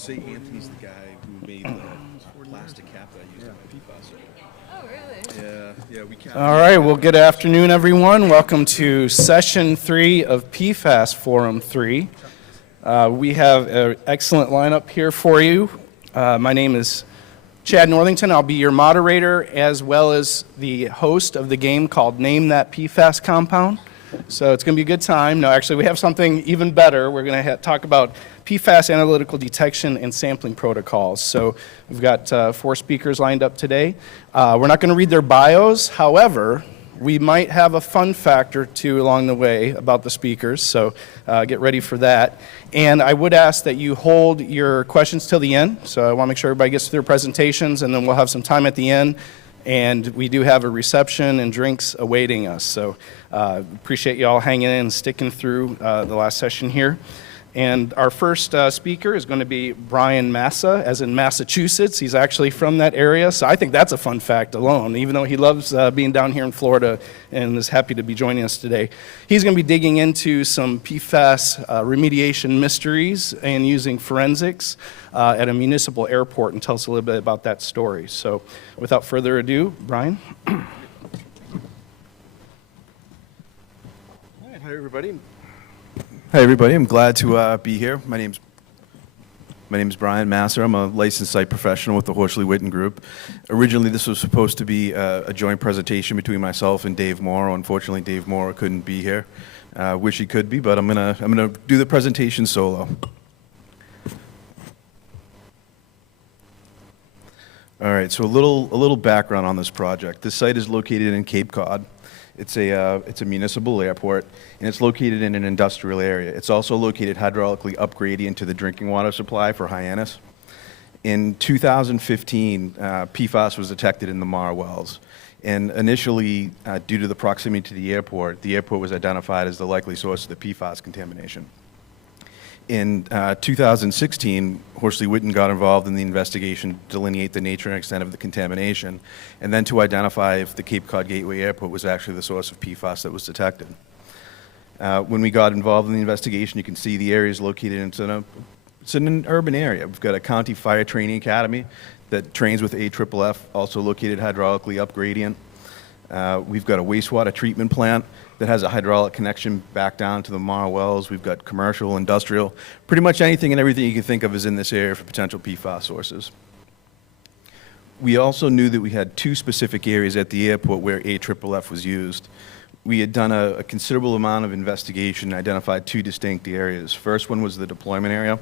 say Anthony's the guy who made the plastic cap that I used in my PFAS. Oh, really? Yeah, we capped. All right, well, good afternoon, everyone. Welcome to Session 3 of PFAS Forum 3. We have an excellent lineup here for you. My name is Chad Northington. I'll be your moderator as well as the host of the game called Name That PFAS Compound. So it's going to be a good time. No, actually, we have something even better. We're going to talk about PFAS analytical detection and sampling protocols. So we've got 4 speakers lined up today. We're not going to read their bios. However, we might have a fun fact or two along the way about the speakers, so get ready for that. And I would ask that you hold your questions till the end. So I want to make sure everybody gets through their presentations, and then we'll have some time at the end. And we do have a reception and drinks awaiting us. So appreciate you all hanging in and sticking through the last session here. And our first speaker is going to be Bryan Massa, as in Massachusetts. He's actually from that area, so I think that's a fun fact alone, even though he loves being down here in Florida and is happy to be joining us today. He's going to be digging into some PFAS remediation mysteries and using forensics at a municipal airport, and tell us a little bit about that story. So without further ado, Bryan. Hi, everybody. Hey everybody, I'm glad to be here. My name's Bryan Massa. I'm a licensed site professional with the Horsley Witten group. Originally this was supposed to be a joint presentation between myself and Dave Mauro. Unfortunately, Dave Mauro couldn't be here. Wish he could be, but I'm gonna do the presentation solo. All right, so a little background on this project. This site is located in Cape Cod. It's a municipal airport, and it's located in an industrial area. It's also located hydraulically up gradient to the drinking water supply for Hyannis. In 2015, PFAS was detected in the Mauro wells, and initially, due to the proximity to the airport was identified as the likely source of the PFAS contamination. In 2016, Horsley Witten got involved in the investigation to delineate the nature and extent of the contamination, and then to identify if the Cape Cod Gateway Airport was actually the source of PFAS that was detected. When we got involved in the investigation, you can see the area is located it's in an urban area. We've got a county fire training academy that trains with AFFF, also located hydraulically up gradient. We've got a wastewater treatment plant that has a hydraulic connection back down to the Mauro wells. We've got commercial, industrial, pretty much anything and everything you can think of is in this area for potential PFAS sources. We also knew that we had 2 specific areas at the airport where AFFF was used. We had done a considerable amount of investigation and identified 2 distinct areas. First one was the deployment area.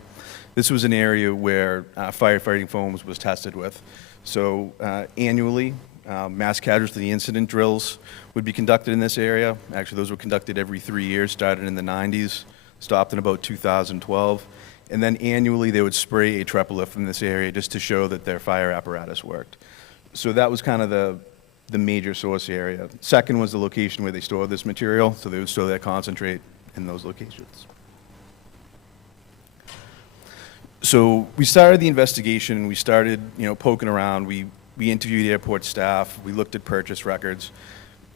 This was an area where firefighting foam was tested with. So annually, mass casualty incident drills would be conducted in this area. Actually, those were conducted every 3 years, started in the 90s, stopped in about 2012. And then annually, they would spray AFFF in this area just to show that their fire apparatus worked. So that was kind of the major source area. Second was the location where they stored this material, so they would store their concentrate in those locations. So we started the investigation, we started poking around, we interviewed airport staff, we looked at purchase records.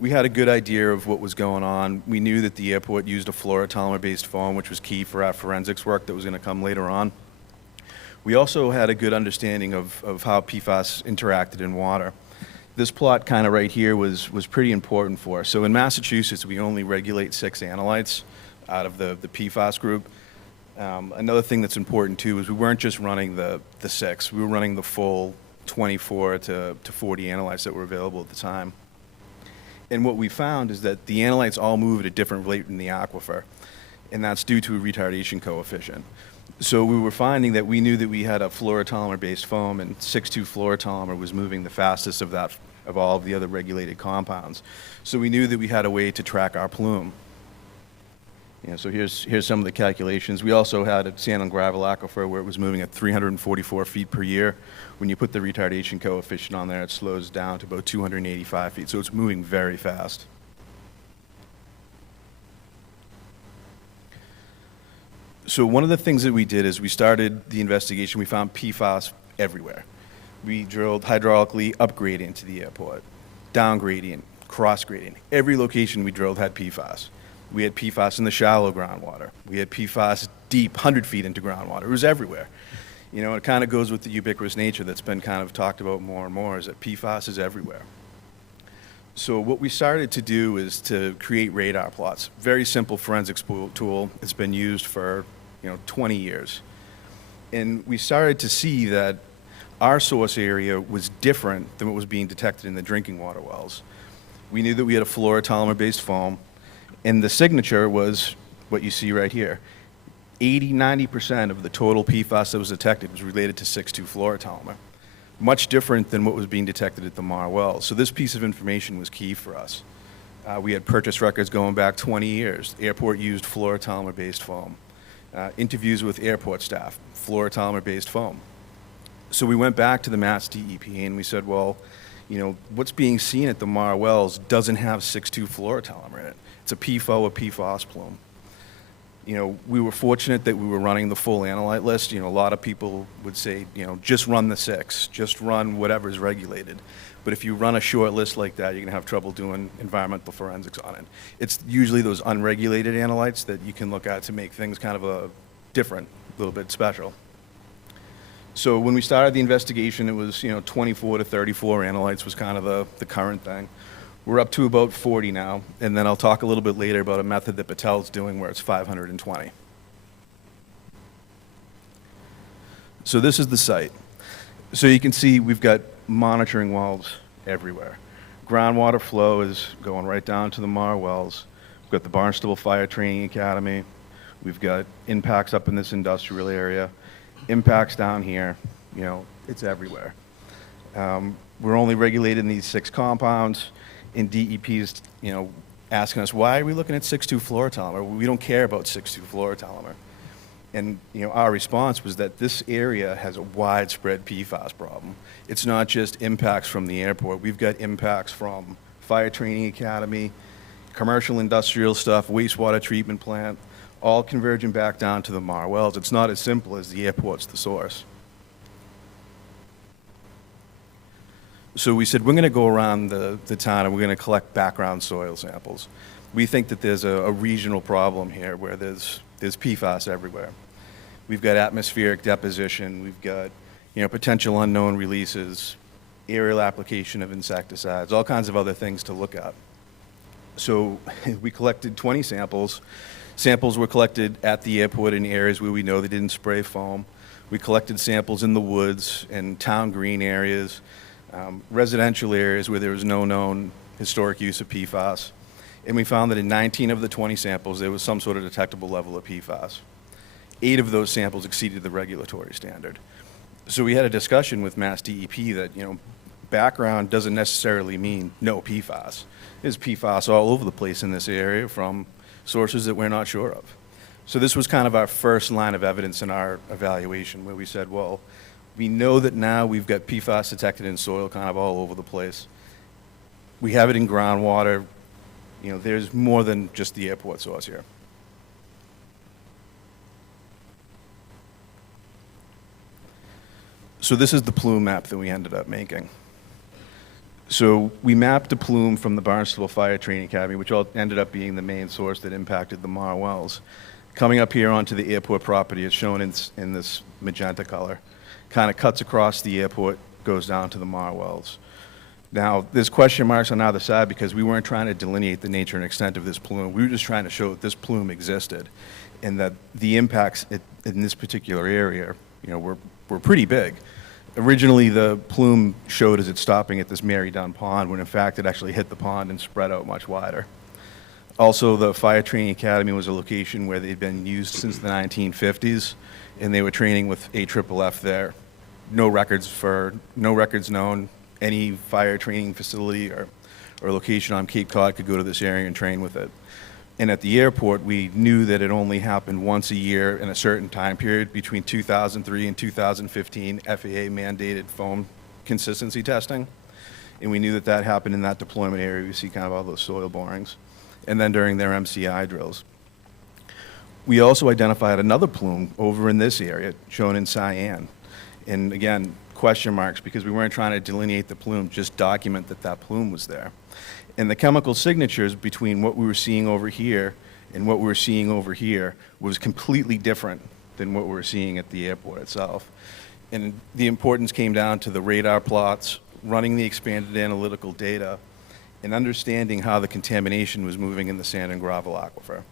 We had a good idea of what was going on. We knew that the airport used a fluoropolymer-based foam, which was key for our forensics work that was going to come later on. We also had a good understanding of how PFAS interacted in water. This plot kind of right here was pretty important for us. So in Massachusetts, we only regulate 6 analytes out of the PFAS group. Another thing that's important too is we weren't just running the 6, we were running the full 24 to 40 analytes that were available at the time. And what we found is that the analytes all move at a different rate in the aquifer, and that's due to a retardation coefficient. So we were finding that we knew that we had a fluoropolymer-based foam, and 6,2 fluoropolymer was moving the fastest of all of the other regulated compounds. So we knew that we had a way to track our plume. So here's some of the calculations. We also had a sand and gravel aquifer where it was moving at 344 feet per year. When you put the retardation coefficient on there, it slows down to about 285 feet. So it's moving very fast. So one of the things that we did is we started the investigation. We found PFAS everywhere. We drilled hydraulically up gradient to the airport, down gradient, cross gradient. Every location we drilled had PFAS. We had PFAS in the shallow groundwater. We had PFAS deep, 100 feet into groundwater. It was everywhere. You know, it kind of goes with the ubiquitous nature that's been kind of talked about more and more, is that PFAS is everywhere. So what we started to do is to create radar plots. Very simple forensics tool. It's been used for, 20 years. And we started to see that our source area was different than what was being detected in the drinking water wells. We knew that we had a fluoropolymer-based foam, and the signature was what you see right here. 80–90% of the total PFAS that was detected was related to 6,2 fluoropolymer. Much different than what was being detected at the Mauro wells. So this piece of information was key for us. We had purchase records going back 20 years. The airport used fluoropolymer-based foam. Interviews with airport staff, fluoropolymer-based foam. So we went back to the Mass DEP and we said, well, what's being seen at the Mauro wells doesn't have 6,2 fluoropolymer in it. It's a PFO, a PFAS plume. We were fortunate that we were running the full analyte list. A lot of people would say, just run the 6, just run whatever's regulated. But if you run a short list like that, you're going to have trouble doing environmental forensics on it. It's usually those unregulated analytes that you can look at to make things kind of a different, a little bit special. So when we started the investigation, it was, 24 to 34 analytes was kind of the current thing. We're up to about 40 now, and then I'll talk a little bit later about a method that Patel's doing where it's 520. So this is the site. So you can see we've got monitoring wells everywhere. Groundwater flow is going right down to the Mauro wells. We've got the Barnstable Fire Training Academy. We've got impacts up in this industrial area. Impacts down here, it's everywhere. We're only regulated in these 6 compounds. And DEP's, asking us, why are we looking at 6,2 fluoropolymer? We don't care about 6,2 fluoropolymer. And, our response was that this area has a widespread PFAS problem. It's not just impacts from the airport. We've got impacts from Fire Training Academy, commercial industrial stuff, wastewater treatment plant, all converging back down to the Mauro wells. It's not as simple as the airport's the source. So we said, we're going to go around the town and we're going to collect background soil samples. We think that there's a regional problem here where there's PFAS everywhere. We've got atmospheric deposition, we've got potential unknown releases, aerial application of insecticides, all kinds of other things to look at. So we collected 20 samples. Samples were collected at the airport in areas where we know they didn't spray foam. We collected samples in the woods and town green areas. Residential areas where there was no known historic use of PFAS. And we found that in 19 of the 20 samples, there was some sort of detectable level of PFAS. 8 of those samples exceeded the regulatory standard. So we had a discussion with Mass DEP that, background doesn't necessarily mean no PFAS. There's PFAS all over the place in this area from sources that we're not sure of. So this was kind of our first line of evidence in our evaluation where we said, well, we know that now we've got PFAS detected in soil kind of all over the place. We have it in groundwater. There's more than just the airport source here. So this is the plume map that we ended up making. So we mapped a plume from the Barnstable Fire Training Academy, which all ended up being the main source that impacted the Mauro wells. Coming up here onto the airport property, it's shown in this magenta color. Kind of cuts across the airport, goes down to the Mauro wells. Now, there's question marks on either side because we weren't trying to delineate the nature and extent of this plume. We were just trying to show that this plume existed and that the impacts in this particular area, were pretty big. Originally, the plume showed as it's stopping at this Mary Dunn Pond, when in fact it actually hit the pond and spread out much wider. Also, the Fire Training Academy was a location where they'd been used since the 1950s, and they were training with AFFF there. No records known. Any fire training facility or location on Cape Cod could go to this area and train with it. And at the airport, we knew that it only happened once a year in a certain time period between 2003 and 2015 FAA mandated foam consistency testing. And we knew that that happened in that deployment area. We see kind of all those soil borings. And then during their MCI drills. We also identified another plume over in this area, shown in cyan. And again, question marks because we weren't trying to delineate the plume, just document that that plume was there. And the chemical signatures between what we were seeing over here and what we were seeing over here was completely different than what we're seeing at the airport itself. And the importance came down to the radar plots, running the expanded analytical data, and understanding how the contamination was moving in the sand and gravel aquifer.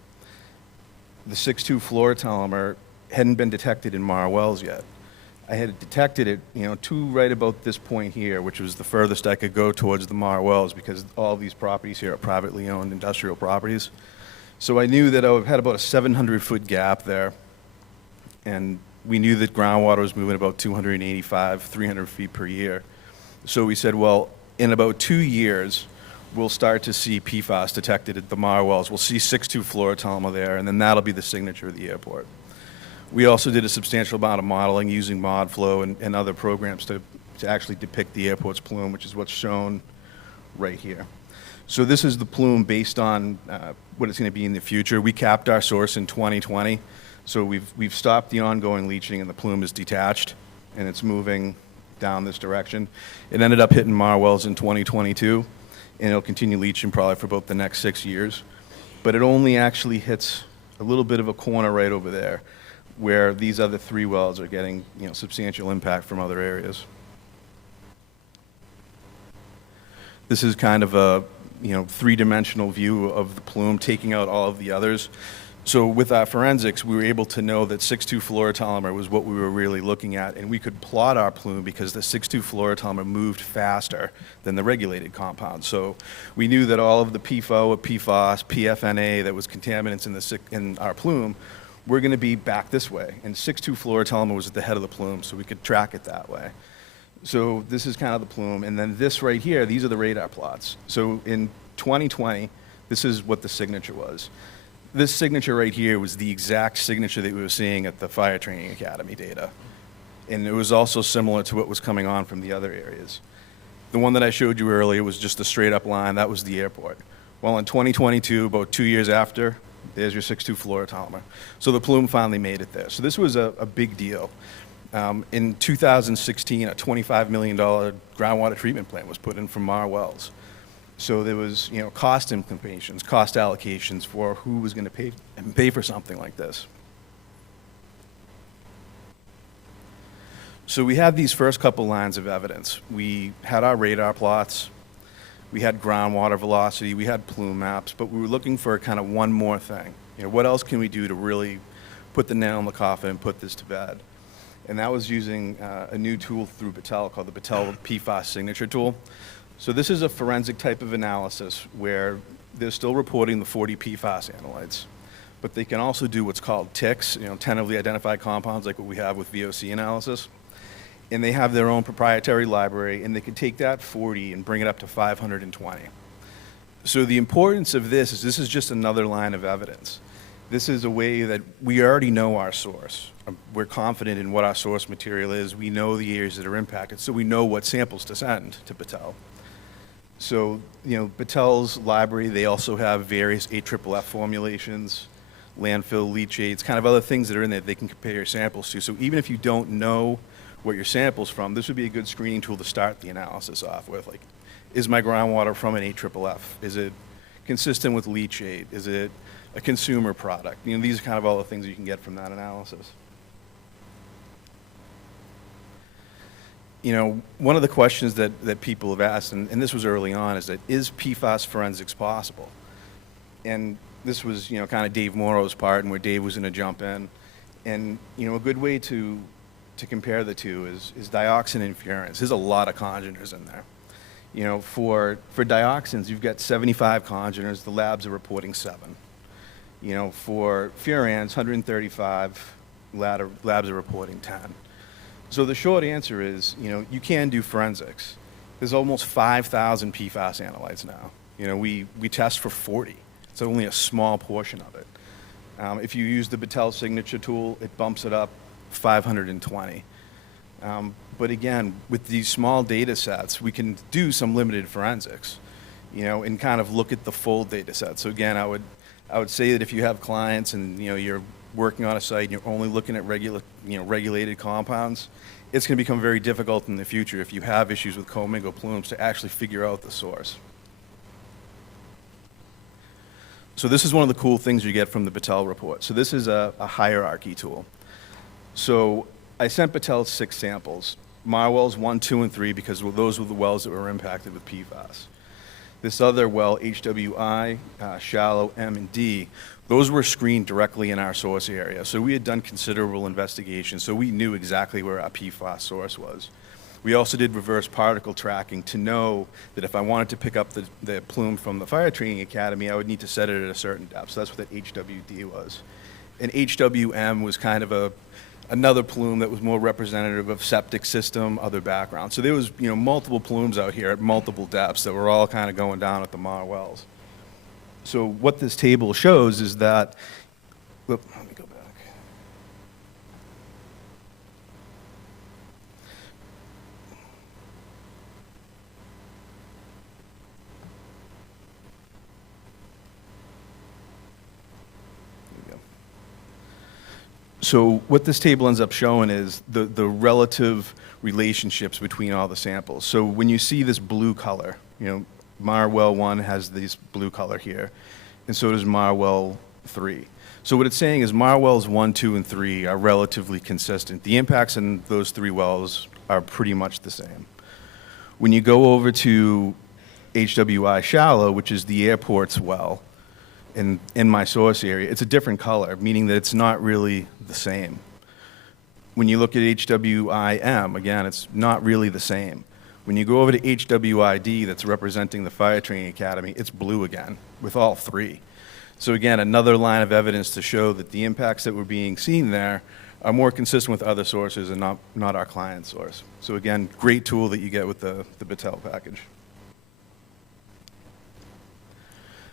The 6,2 fluorotomer hadn't been detected in Mauro wells yet. I had detected it, to right about this point here, which was the furthest I could go towards the Mauro wells, because all these properties here are privately owned industrial properties. So I knew that I had about a 700-foot gap there, and we knew that groundwater was moving about 285, 300 feet per year. So we said, well, in about 2 years, we'll start to see PFAS detected at the Mauro wells. We'll see 6,2 fluorotomer there, and then that'll be the signature of the airport. We also did a substantial amount of modeling using ModFlow and other programs to actually depict the airport's plume, which is what's shown right here. So this is the plume based on what it's going to be in the future. We capped our source in 2020, so we've stopped the ongoing leaching, and the plume is detached, and it's moving down this direction. It ended up hitting Mauro wells in 2022, and it'll continue leaching probably for about the next 6 years. But it only actually hits a little bit of a corner right over there, where these other 3 wells are getting substantial impact from other areas. This is kind of a 3-dimensional view of the plume, taking out all of the others. So with our forensics, we were able to know that 6,2 fluorotomer was what we were really looking at, and we could plot our plume because the 6,2 fluorotomer moved faster than the regulated compound. So we knew that all of the PFOA, PFAS, PFNA that was contaminants in our plume were going to be back this way, and 6,2 fluorotomer was at the head of the plume, so we could track it that way. So this is kind of the plume, and then this right here, these are the radar plots. So in 2020, this is what the signature was. This signature right here was the exact signature that we were seeing at the Fire Training Academy data, and it was also similar to what was coming on from the other areas. The one that I showed you earlier was just a straight up line. That was the airport. Well, in 2022, about 2 years after, there's your 6,2 fluorotomer. So the plume finally made it there. So this was a big deal. In 2016, a $25 million groundwater treatment plant was put in from Mauro wells. So there was, cost implications, cost allocations for who was going to pay for something like this. So we had these first couple lines of evidence. We had our radar plots, we had groundwater velocity, we had plume maps, but we were looking for kind of one more thing. What else can we do to really put the nail in the coffin and put this to bed? And that was using a new tool through Battelle called the Battelle PFAS signature tool. So this is a forensic type of analysis where they're still reporting the 40 PFAS analytes, but they can also do what's called TICs, tentatively identified compounds, like what we have with VOC analysis. And they have their own proprietary library, and they can take that 40 and bring it up to 520. So the importance of this is just another line of evidence. This is a way that we already know our source. We're confident in what our source material is. We know the areas that are impacted, so we know what samples to send to Battelle. So, Battelle's library, they also have various AFFF formulations, landfill leachates, kind of other things that are in there they can compare your samples to. So even if you don't know what your sample's from, this would be a good screening tool to start the analysis off with. Like, is my groundwater from an AFFF? Is it consistent with leachate? Is it a consumer product? These are kind of all the things you can get from that analysis. One of the questions that people have asked, and this was early on, is that is PFAS forensics possible? And this was, kind of Dave Mauro's part, and where Dave was going to jump in. And, a good way to compare the two is dioxin and furans. There's a lot of congeners in there. For dioxins, you've got 75 congeners. The labs are reporting 7. For furans, 135, labs are reporting 10. So the short answer is, you can do forensics. There's almost 5,000 PFAS analytes now. We test for 40. It's only a small portion of it. If you use the Battelle signature tool, it bumps it up 520. But again, with these small data sets, we can do some limited forensics, and kind of look at the full data set. So again, I would say that if you have clients and, you're working on a site and you're only looking at regulated compounds, it's going to become very difficult in the future if you have issues with commingled plumes to actually figure out the source. So this is one of the cool things you get from the Battelle report. So this is a hierarchy tool. So I sent Patel 6 samples. My wells 1, 2, and 3, because those were the wells that were impacted with PFAS. This other well, HWI, shallow M and D, those were screened directly in our source area. So we had done considerable investigation, so we knew exactly where our PFAS source was. We also did reverse particle tracking to know that if I wanted to pick up the plume from the Fire Training Academy, I would need to set it at a certain depth. So that's what that HWD was. And HWM was kind of another plume that was more representative of septic system, other background. So there was, multiple plumes out here at multiple depths that were all kind of going down at the Mauro wells. So what this table shows is that, let me go back. So what this table ends up showing is the relative relationships between all the samples. So when you see this blue color, Mauro well 1 has this blue color here, and so does Mauro well 3. So what it's saying is Mauro wells 1, 2, and 3 are relatively consistent. The impacts in those 3 wells are pretty much the same. When you go over to HWI shallow, which is the airport's well, in my source area, it's a different color, meaning that it's not really the same. When you look at HWIM, again, it's not really the same. When you go over to HWID, that's representing the Fire Training Academy, it's blue again, with all 3. So again, another line of evidence to show that the impacts that were being seen there are more consistent with other sources and not our client source. So again, great tool that you get with the Battelle package.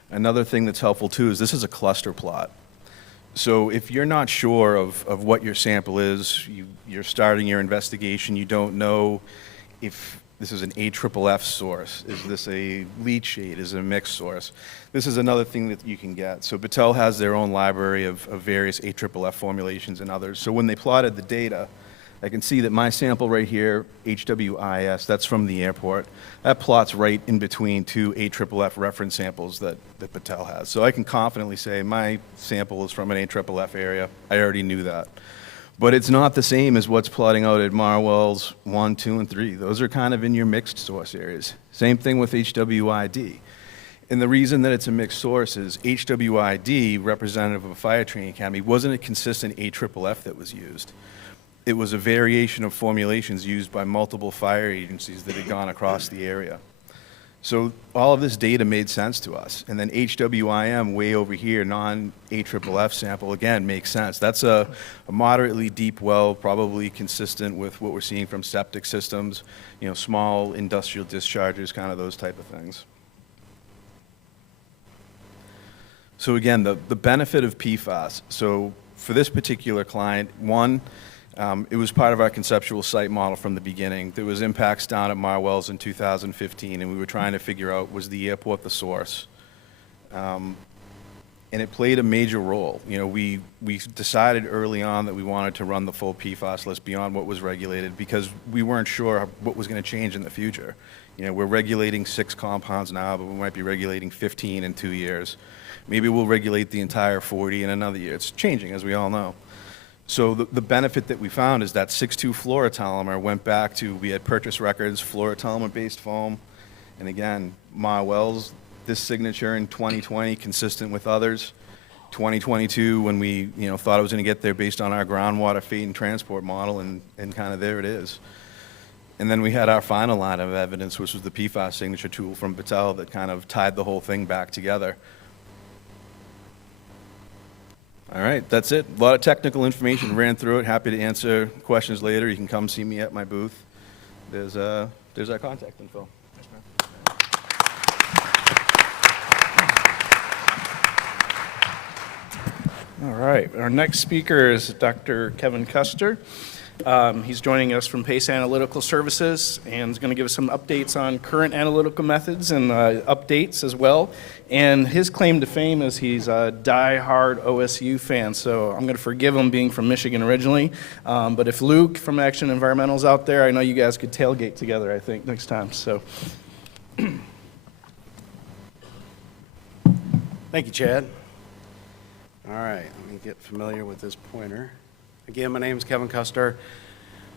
Another thing that's helpful too is this is a cluster plot. So if you're not sure of what your sample is, you're starting your investigation, you don't know if this is an AFFF source, is this a leachate, is it a mixed source? This is another thing that you can get. So Battelle has their own library of various AFFF formulations and others. So when they plotted the data, I can see that my sample right here, HWIS, that's from the airport. That plots right in between 2 AFFF reference samples that Battelle has. So I can confidently say my sample is from an AFFF area. I already knew that. But it's not the same as what's plotting out at Mauro wells 1, 2, and 3. Those are kind of in your mixed source areas. Same thing with HWID. And the reason that it's a mixed source is HWID, representative of a Fire Training Academy, wasn't a consistent AFFF that was used. It was a variation of formulations used by multiple fire agencies that had gone across the area. So all of this data made sense to us. And then HWIM way over here, non-AFFF sample, again, makes sense. That's a moderately deep well, probably consistent with what we're seeing from septic systems, small industrial discharges, kind of those type of things. So again, the benefit of PFAS. So for this particular client, one, it was part of our conceptual site model from the beginning. There was impacts down at Mauro wells in 2015, and we were trying to figure out, was the airport the source? And it played a major role. We decided early on that we wanted to run the full PFAS list beyond what was regulated because we weren't sure what was going to change in the future. We're regulating 6 compounds now, but we might be regulating 15 in 2 years. Maybe we'll regulate the entire 40 in another year. It's changing, as we all know. So the benefit that we found is that 6,2 fluoropolymer went back to, we had purchase records, fluoropolymer-based foam, and again, Mauro wells, this signature in 2020, consistent with others. 2022, when we thought it was going to get there based on our groundwater fate and transport model, and kind of there it is. And then we had our final line of evidence, which was the PFAS signature tool from Battelle that kind of tied the whole thing back together. All right, that's it. A lot of technical information, ran through it. Happy to answer questions later. You can come see me at my booth. There's our contact info. All right, our next speaker is Dr. Kevin Custer. He's joining us from Pace Analytical Services and is going to give us some updates on current analytical methods and updates as well. And his claim to fame is he's a die-hard OSU fan, so I'm going to forgive him being from Michigan originally. But if Luke from Action Environmental's out there, I know you guys could tailgate together, I think, next time. So. Thank you, Chad. All right, let me get familiar with this pointer. Again, my name is Kevin Custer.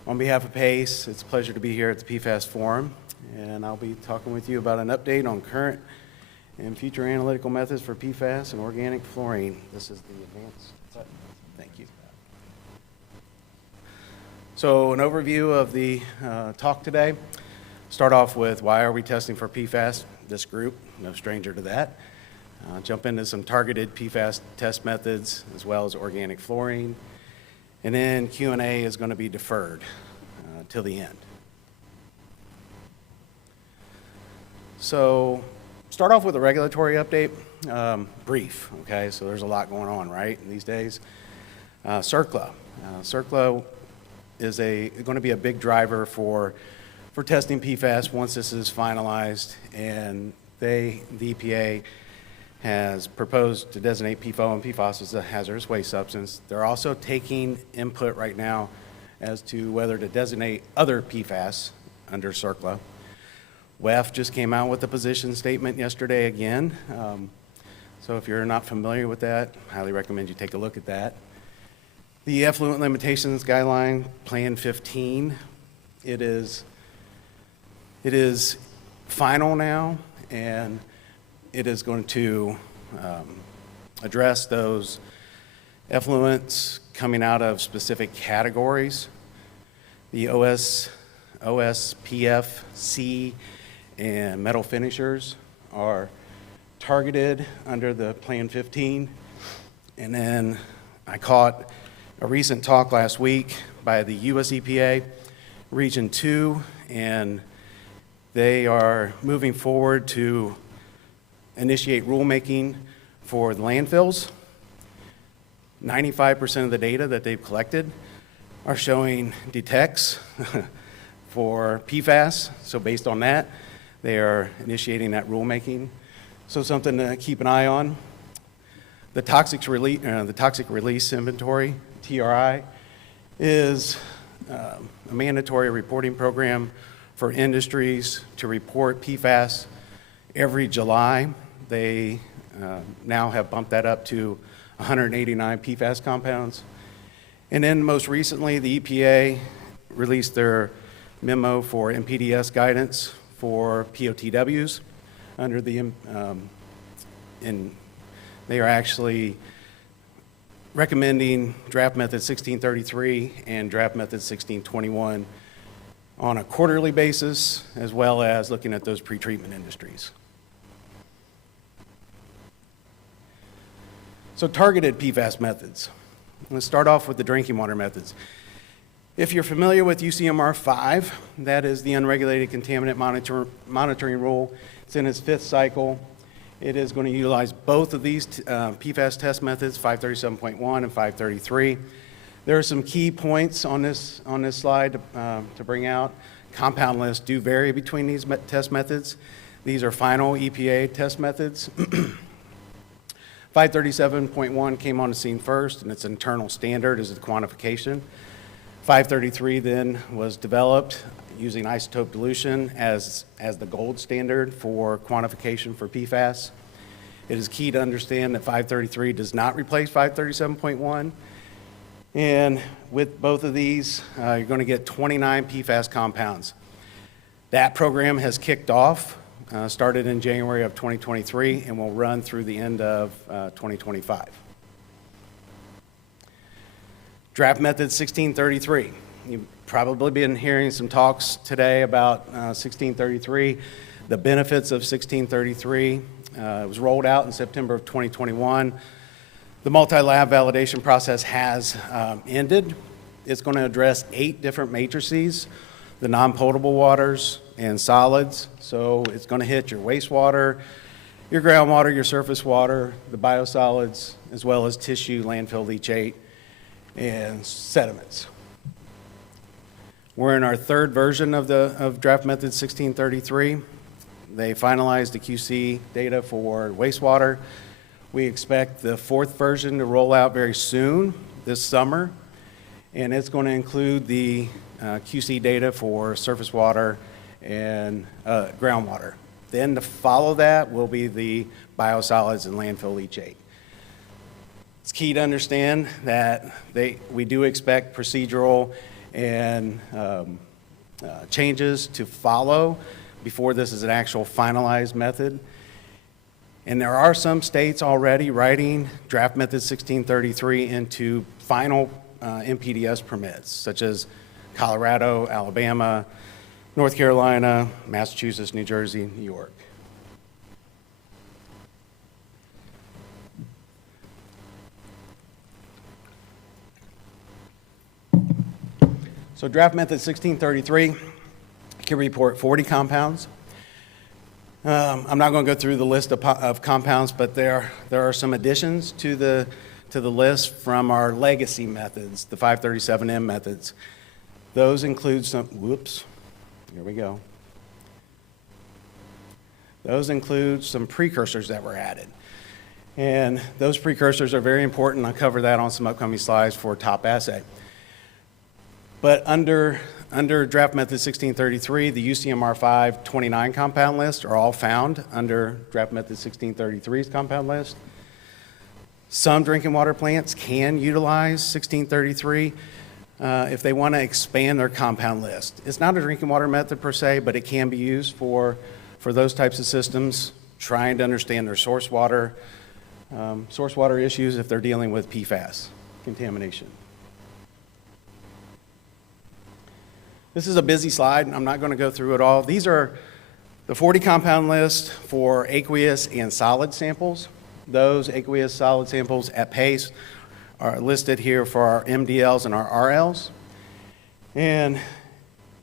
On behalf of PACE, it's a pleasure to be here at the PFAS Forum, and I'll be talking with you about an update on current and future analytical methods for PFAS and organic fluorine. This is the advanced button. Thank you. So an overview of the talk today. Start off with why are we testing for PFAS? This group, no stranger to that. Jump into some targeted PFAS test methods as well as organic fluorine. And then Q&A is going to be deferred till the end. So start off with a regulatory update. Brief, okay? So there's a lot going on, right, these days. CERCLA. CERCLA is going to be a big driver for testing PFAS once this is finalized, and the EPA has proposed to designate PFOA and PFAS as a hazardous waste substance. They're also taking input right now as to whether to designate other PFAS under CERCLA. WEF just came out with a position statement yesterday again. So if you're not familiar with that, I highly recommend you take a look at that. The Effluent Limitations Guideline, Plan 15, it is final now, and it is going to address those effluents coming out of specific categories. The OSPF, C, and metal finishers are targeted under the Plan 15. And then I caught a recent talk last week by the US EPA, Region 2, and they are moving forward to initiate rulemaking for the landfills. 95% of the data that they've collected are showing detects for PFAS. So based on that, they are initiating that rulemaking. So something to keep an eye on. The toxic release inventory, TRI, is a mandatory reporting program for industries to report PFAS every July. They now have bumped that up to 189 PFAS compounds. And then most recently, the EPA released their memo for MPDS guidance for POTWs under the, and they are actually recommending draft method 1633 and draft method 1621 on a quarterly basis, as well as looking at those pretreatment industries. So targeted PFAS methods. Let's start off with the drinking water methods. If you're familiar with UCMR 5, that is the Unregulated Contaminant Monitoring Rule. It's in its 5th cycle. It is going to utilize both of these PFAS test methods, 537.1 and 533. There are some key points on this slide to bring out. Compound lists do vary between these test methods. These are final EPA test methods. 537.1 came on the scene first, and its internal standard is the quantification. 533 then was developed using isotope dilution as the gold standard for quantification for PFAS. It is key to understand that 533 does not replace 537.1. And with both of these, you're going to get 29 PFAS compounds. That program has kicked off, started in January of 2023, and will run through the end of 2025. Draft method 1633. You've probably been hearing some talks today about 1633, the benefits of 1633. It was rolled out in September of 2021. The multi-lab validation process has ended. It's going to address 8 different matrices, the non-potable waters and solids. So it's going to hit your wastewater, your groundwater, your surface water, the biosolids, as well as tissue, landfill leachate, and sediments. We're in our 3rd version of draft method 1633. They finalized the QC data for wastewater. We expect the 4th version to roll out very soon, this summer, and it's going to include the QC data for surface water and groundwater. Then to follow that will be the biosolids and landfill leachate. It's key to understand that we do expect procedural and changes to follow before this is an actual finalized method. And there are some states already writing draft method 1633 into final MPDS permits, such as Colorado, Alabama, North Carolina, Massachusetts, New Jersey, New York. So draft method 1633 can report 40 compounds. I'm not going to go through the list of compounds, but there are some additions to the list from our legacy methods, the 537M methods. Those include some, whoops, here we go. Those include some precursors that were added. And those precursors are very important. I'll cover that on some upcoming slides for top assay. But under draft method 1633, the UCMR5 29 compound list are all found under draft method 1633's compound list. Some drinking water plants can utilize 1633 if they want to expand their compound list. It's not a drinking water method per se, but it can be used for those types of systems, trying to understand their source water issues if they're dealing with PFAS contamination. This is a busy slide. I'm not going to go through it all. These are the 40 compound list for aqueous and solid samples. Those aqueous solid samples at PACE are listed here for our MDLs and our RLs. And a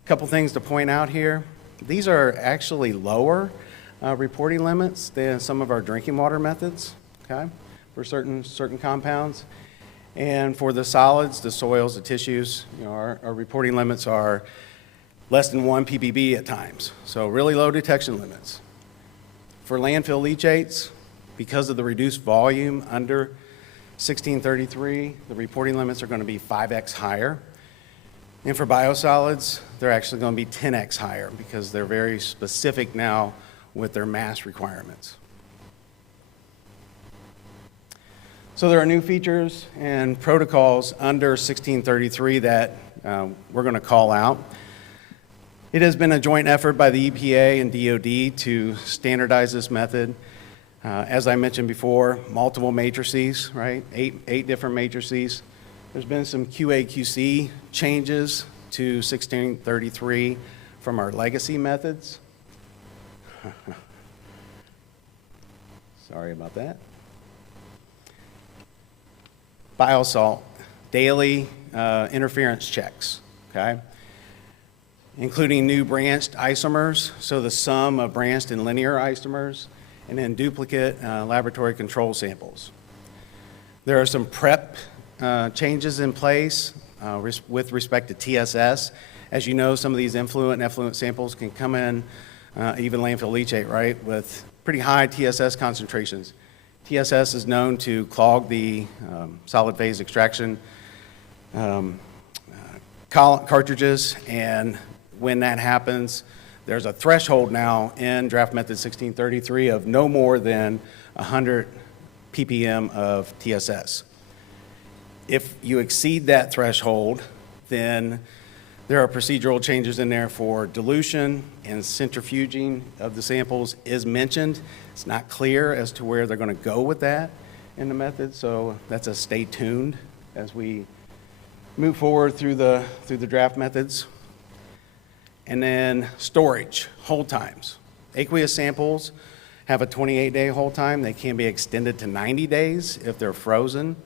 couple things to point out here. These are actually lower reporting limits than some of our drinking water methods, okay, for certain compounds. And for the solids, the soils, the tissues, our reporting limits are less than 1 ppb at times, so really low detection limits. For landfill leachates, because of the reduced volume under 1633, the reporting limits are going to be 5x higher. And for biosolids, they're actually going to be 10x higher because they're very specific now with their mass requirements. So there are new features and protocols under 1633 that we're going to call out. It has been a joint effort by the EPA and DOD to standardize this method. As I mentioned before, multiple matrices, right? Eight different matrices. There's been some QA/QC changes to 1633 from our legacy methods. Sorry about that. Biosalt, daily interference checks, okay? Including new branched isomers, so the sum of branched and linear isomers, and then duplicate laboratory control samples. There are some prep changes in place with respect to TSS. As you know, some of these influent and effluent samples can come in, even landfill leachate, right, with pretty high TSS concentrations. TSS is known to clog the solid phase extraction cartridges, and when that happens, there's a threshold now in draft method 1633 of no more than 100 ppm of TSS. If you exceed that threshold, then there are procedural changes in there for dilution, and centrifuging of the samples is mentioned. It's not clear as to where they're going to go with that in the method, so that's a stay tuned as we move forward through the draft methods. And then storage, hold times. Aqueous samples have a 28-day hold time. They can be extended to 90 days if they're frozen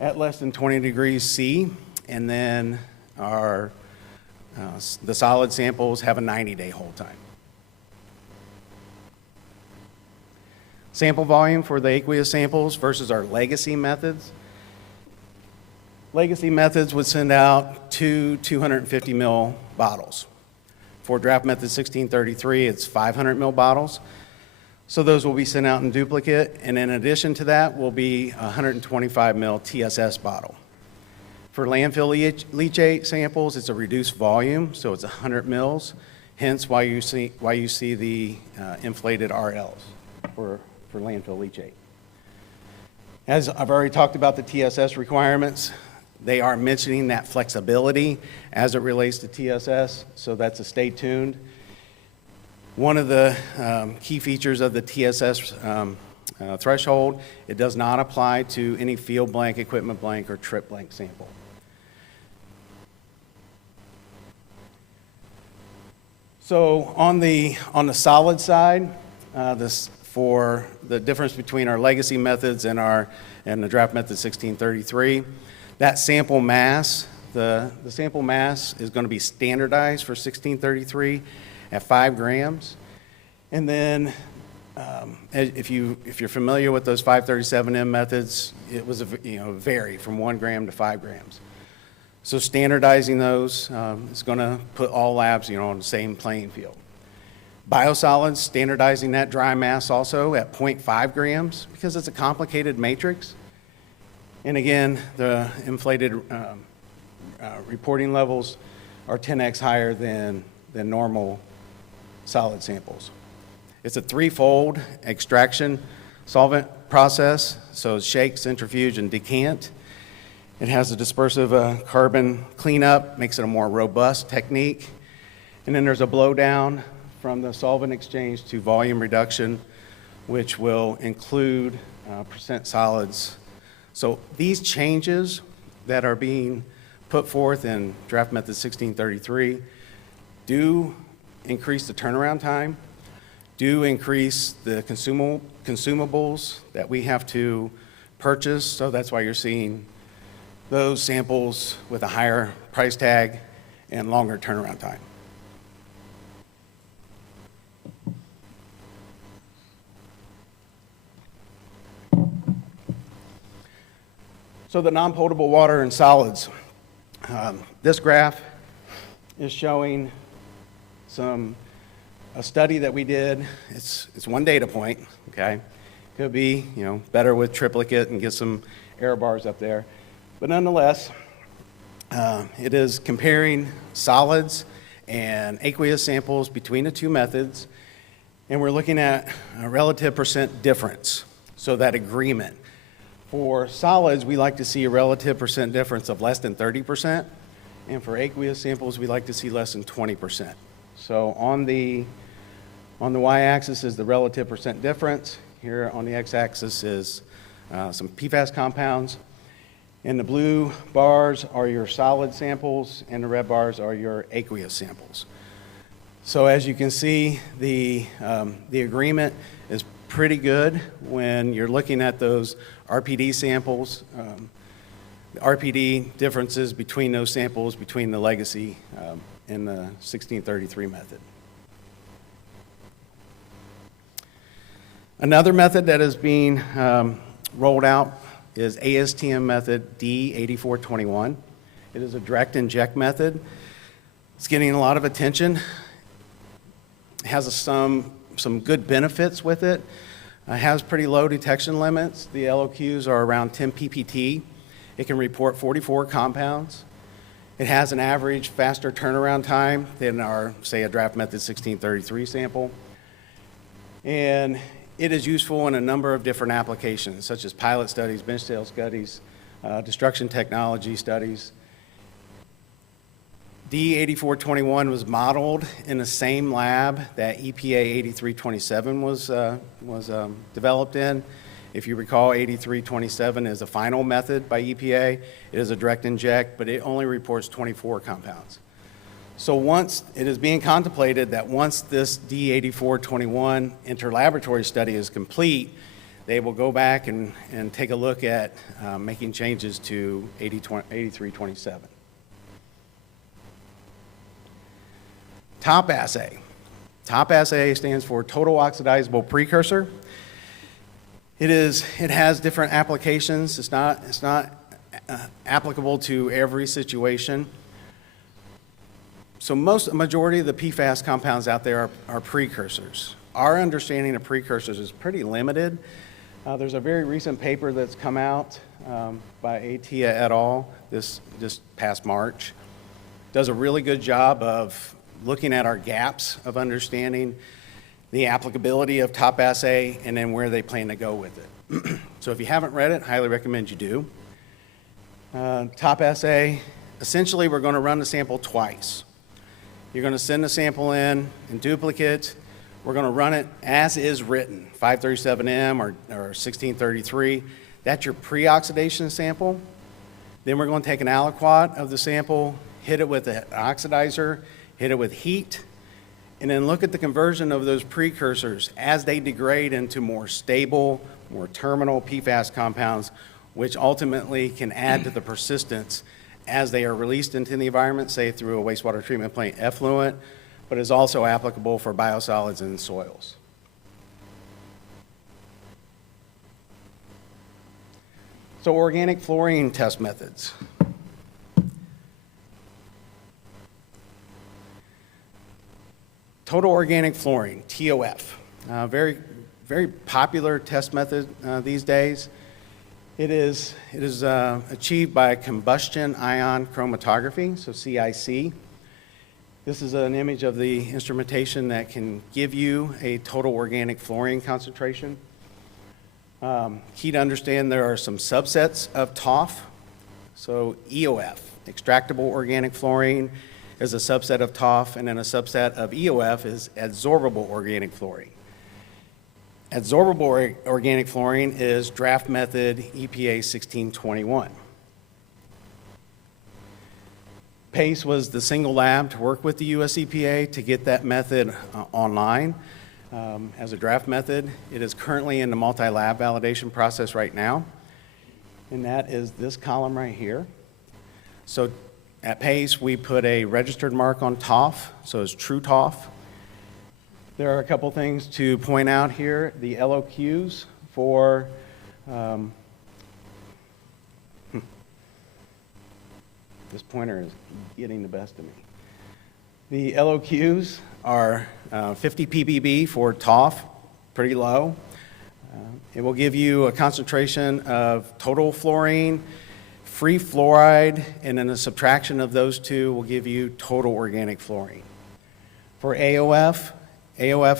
at less than 20 degrees C. And then the solid samples have a 90-day hold time. Sample volume for the aqueous samples versus our legacy methods. Legacy methods would send out two 250 ml bottles. For draft method 1633, it's 500 ml bottles. So those will be sent out in duplicate, and in addition to that will be a 125 ml TSS bottle. For landfill leachate samples, it's a reduced volume, so it's 100 mils, hence why you see the inflated RLs for landfill leachate. As I've already talked about the TSS requirements, they are mentioning that flexibility as it relates to TSS, so that's a stay tuned. One of the key features of the TSS threshold, it does not apply to any field blank, equipment blank, or trip blank sample. So on the solid side, for the difference between our legacy methods and the draft method 1633, that sample mass, the sample mass is going to be standardized for 1633 at 5 grams. And then if you're familiar with those 537M methods, it was vary from 1 gram to 5 grams. So standardizing those is going to put all labs on the same playing field. Biosolids, standardizing that dry mass also at 0.5 grams because it's a complicated matrix. And again, the inflated reporting levels are 10x higher than normal solid samples. It's a threefold extraction solvent process, so shake, centrifuge, and decant. It has a dispersive carbon cleanup, makes it a more robust technique. And then there's a blowdown from the solvent exchange to volume reduction, which will include percent solids. So these changes that are being put forth in draft method 1633 do increase the turnaround time, do increase the consumables that we have to purchase. So that's why you're seeing those samples with a higher price tag and longer turnaround time. So the non-potable water and solids. This graph is showing a study that we did. It's one data point, okay? Could be, better with triplicate and get some error bars up there. But nonetheless, it is comparing solids and aqueous samples between the two methods, and we're looking at a relative percent difference, so that agreement. For solids, we like to see a relative percent difference of less than 30%, and for aqueous samples, we like to see less than 20%. So on the y-axis is the relative percent difference. Here on the x-axis is some PFAS compounds. And the blue bars are your solid samples, and the red bars are your aqueous samples. So as you can see, the agreement is pretty good when you're looking at those RPD samples, the RPD differences between those samples, between the legacy and the 1633 method. Another method that is being rolled out is ASTM method D8421. It is a direct inject method. It's getting a lot of attention. It has some good benefits with it. It has pretty low detection limits. The LOQs are around 10 ppt. It can report 44 compounds. It has an average faster turnaround time than our, say, a draft method 1633 sample. And it is useful in a number of different applications, such as pilot studies, bench scale studies, destruction technology studies. D8421 was modeled in the same lab that EPA 8327 was developed in. If you recall, 8327 is a final method by EPA. It is a direct inject, but it only reports 24 compounds. So once it is being contemplated that once this D8421 interlaboratory study is complete, they will go back and take a look at making changes to 8327. TOP assay. TOP assay stands for total oxidizable precursor. It has different applications. It's not applicable to every situation. So majority of the PFAS compounds out there are precursors. Our understanding of precursors is pretty limited. There's a very recent paper that's come out by Atia et al. this past March. Does a really good job of looking at our gaps of understanding the applicability of TOP assay and then where they plan to go with it. So if you haven't read it, highly recommend you do. Top assay, essentially we're going to run the sample twice. You're going to send the sample in duplicate. We're going to run it as is written, 537M or 1633. That's your pre-oxidation sample. Then we're going to take an aliquot of the sample, hit it with an oxidizer, hit it with heat, and then look at the conversion of those precursors as they degrade into more stable, more terminal PFAS compounds, which ultimately can add to the persistence as they are released into the environment, say through a wastewater treatment plant effluent, but is also applicable for biosolids in soils. So organic fluorine test methods. Total organic fluorine, TOF. Very popular test method these days. It is achieved by combustion ion chromatography, so CIC. This is an image of the instrumentation that can give you a total organic fluorine concentration. Key to understand, there are some subsets of TOF. So EOF, extractable organic fluorine, is a subset of TOF, and then a subset of EOF is adsorbable organic fluorine. Adsorbable organic fluorine is draft method EPA 1621. PACE was the single lab to work with the US EPA to get that method online as a draft method. It is currently in the multi-lab validation process right now, and that is this column right here. So at PACE, we put a registered mark on TOF, so it's true TOF. There are a couple things to point out here. The LOQs for this pointer is getting the best of me. The LOQs are 50 ppb for TOF, pretty low. It will give you a concentration of total fluorine, free fluoride, and then a subtraction of those two will give you total organic fluorine. For AOF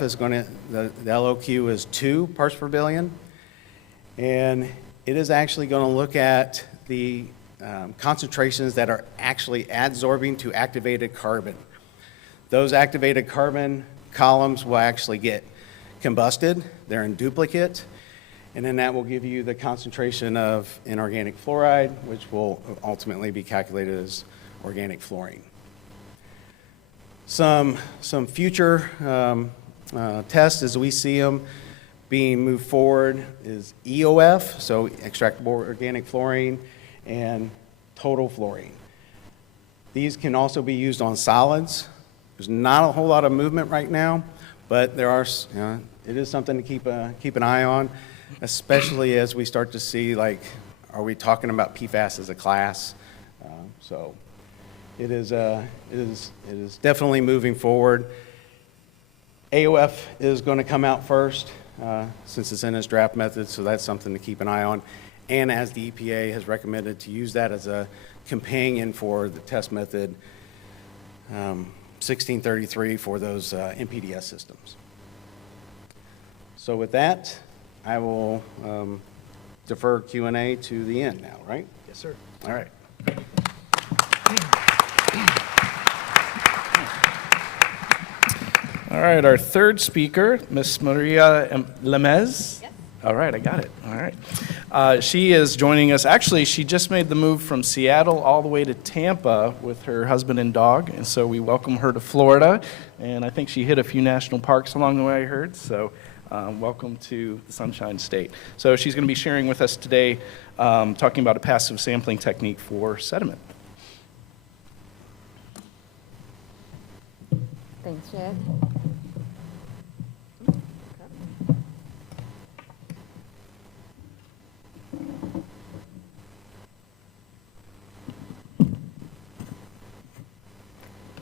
is going to, the LOQ is 2 parts per billion, and it is actually going to look at the concentrations that are actually adsorbing to activated carbon. Those activated carbon columns will actually get combusted. They're in duplicate, and then that will give you the concentration of inorganic fluoride, which will ultimately be calculated as organic fluorine. Some future tests as we see them being moved forward is EOF, so extractable organic fluorine, and total fluorine. These can also be used on solids. There's not a whole lot of movement right now, but there are, it is something to keep an eye on, especially as we start to see, like, are we talking about PFAS as a class? So it is definitely moving forward. AOF is going to come out first since it's in its draft method, so that's something to keep an eye on. And as the EPA has recommended to use that as a companion for the test method 1633 for those MPDS systems. So with that, I will defer Q&A to the end now, right? Yes, sir. All right. All right, our third speaker, Miss Maria Lemes. Yes. All right, I got it. All right. She is joining us. Actually, she just made the move from Seattle all the way to Tampa with her husband and dog, and so we welcome her to Florida. And I think she hit a few national parks along the way, I heard. So welcome to the Sunshine State. So she's going to be sharing with us today, talking about a passive sampling technique for sediment. Thanks, Chad.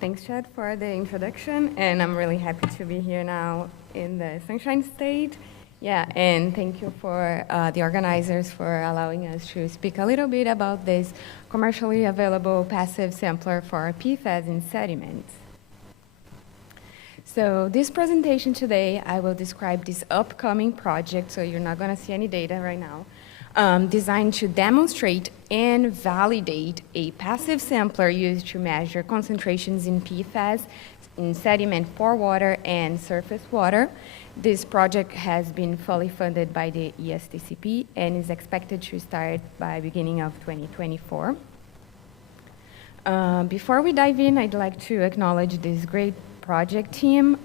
Thanks, Chad, for the introduction, and I'm really happy to be here now in the Sunshine State. Yeah, and thank you for the organizers for allowing us to speak a little bit about this commercially available passive sampler for PFAS in sediments. So this presentation today, I will describe this upcoming project, so you're not going to see any data right now, designed to demonstrate and validate a passive sampler used to measure concentrations in PFAS in sediment for water and surface water. This project has been fully funded by the ESTCP and is expected to start by beginning of 2024. Before we dive in, I'd like to acknowledge this great project team.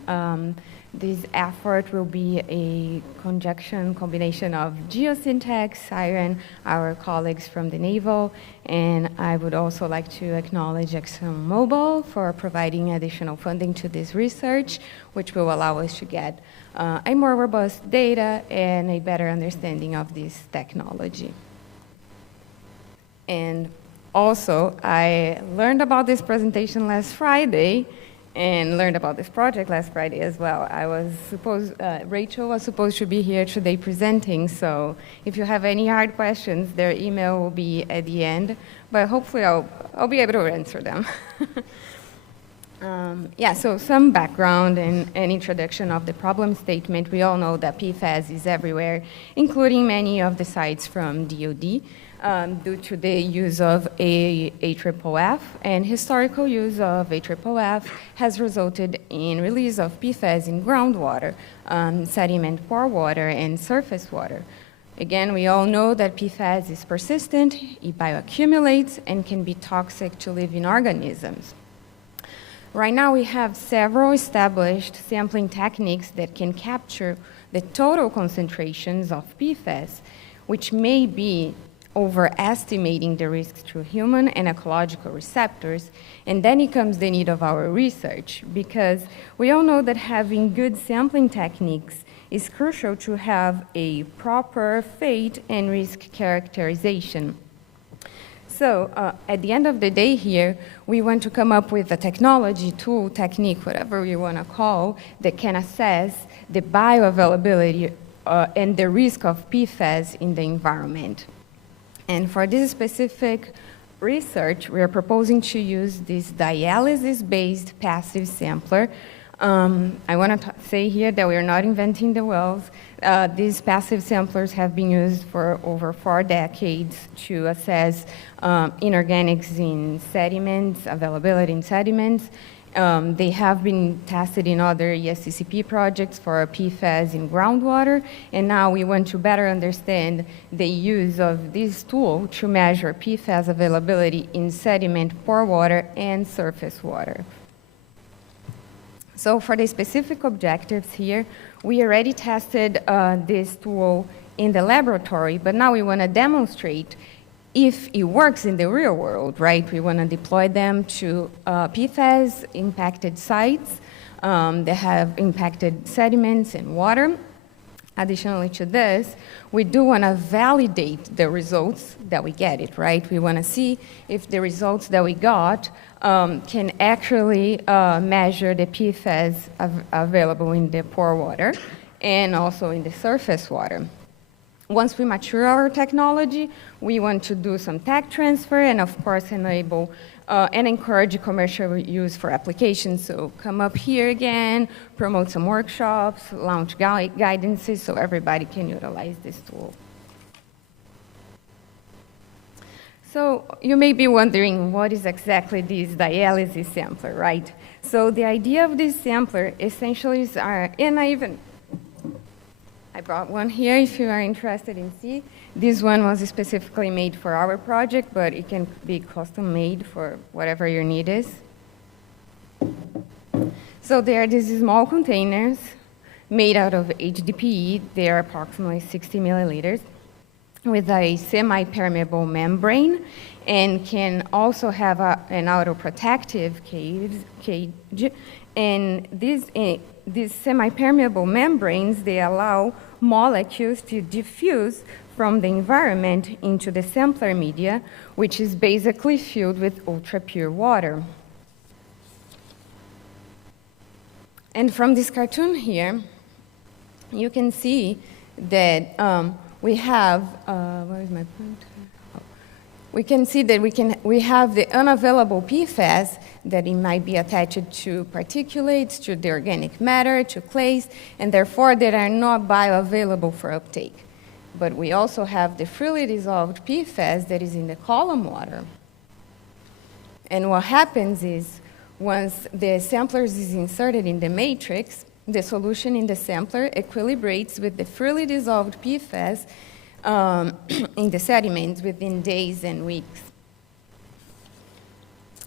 This effort will be a combination of Geosyntec, Siren, our colleagues from the Naval, and I would also like to acknowledge ExxonMobil for providing additional funding to this research, which will allow us to get a more robust data and a better understanding of this technology. And also, I learned about this presentation last Friday, and learned about this project last Friday as well. Rachel was supposed to be here today presenting, so if you have any hard questions, their email will be at the end, but hopefully I'll be able to answer them. So some background and an introduction of the problem statement. We all know that PFAS is everywhere, including many of the sites from DOD. Due to the use of AFFF, and historical use of AFFF has resulted in release of PFAS in groundwater, sediment for water, and surface water. Again, we all know that PFAS is persistent, it bioaccumulates, and can be toxic to living organisms. Right now, we have several established sampling techniques that can capture the total concentrations of PFAS, which may be overestimating the risks to human and ecological receptors. And then it comes the need of our research, because we all know that having good sampling techniques is crucial to have a proper fate and risk characterization. So at the end of the day here, we want to come up with a technology, tool, technique, whatever we want to call, that can assess the bioavailability and the risk of PFAS in the environment. And for this specific research, we are proposing to use this dialysis-based passive sampler. I want to say here that we are not inventing the wheels. These passive samplers have been used for over 4 decades to assess inorganics in sediments, availability in sediments. They have been tested in other ESTCP projects for PFAS in groundwater, and now we want to better understand the use of this tool to measure PFAS availability in sediment for water and surface water. So for the specific objectives here, we already tested this tool in the laboratory, but now we want to demonstrate if it works in the real world, right? We want to deploy them to PFAS impacted sites that have impacted sediments and water. Additionally to this, we do want to validate the results that we get it, right? We want to see if the results that we got can actually measure the PFAS available in the pore water and also in the surface water. Once we mature our technology, we want to do some tech transfer and, of course, enable and encourage commercial use for applications. So come up here again, promote some workshops, launch guidances so everybody can utilize this tool. So you may be wondering, what is exactly this dialysis sampler, right? So the idea of this sampler essentially is, I brought one here if you are interested in see. This one was specifically made for our project, but it can be custom made for whatever your need is. So there are these small containers made out of HDPE. They are approximately 60 milliliters with a semi-permeable membrane and can also have an autoprotective cage. And these semi-permeable membranes, they allow molecules to diffuse from the environment into the sampler media, which is basically filled with ultra-pure water. And from this cartoon here, you can see that we have, where is my point? we can see that we have the unavailable PFAS that it might be attached to particulates, to the organic matter, to clays, and therefore that are not bioavailable for uptake. But we also have the freely dissolved PFAS that is in the column water. And what happens is, once the sampler is inserted in the matrix, the solution in the sampler equilibrates with the freely dissolved PFAS in the sediments within days and weeks.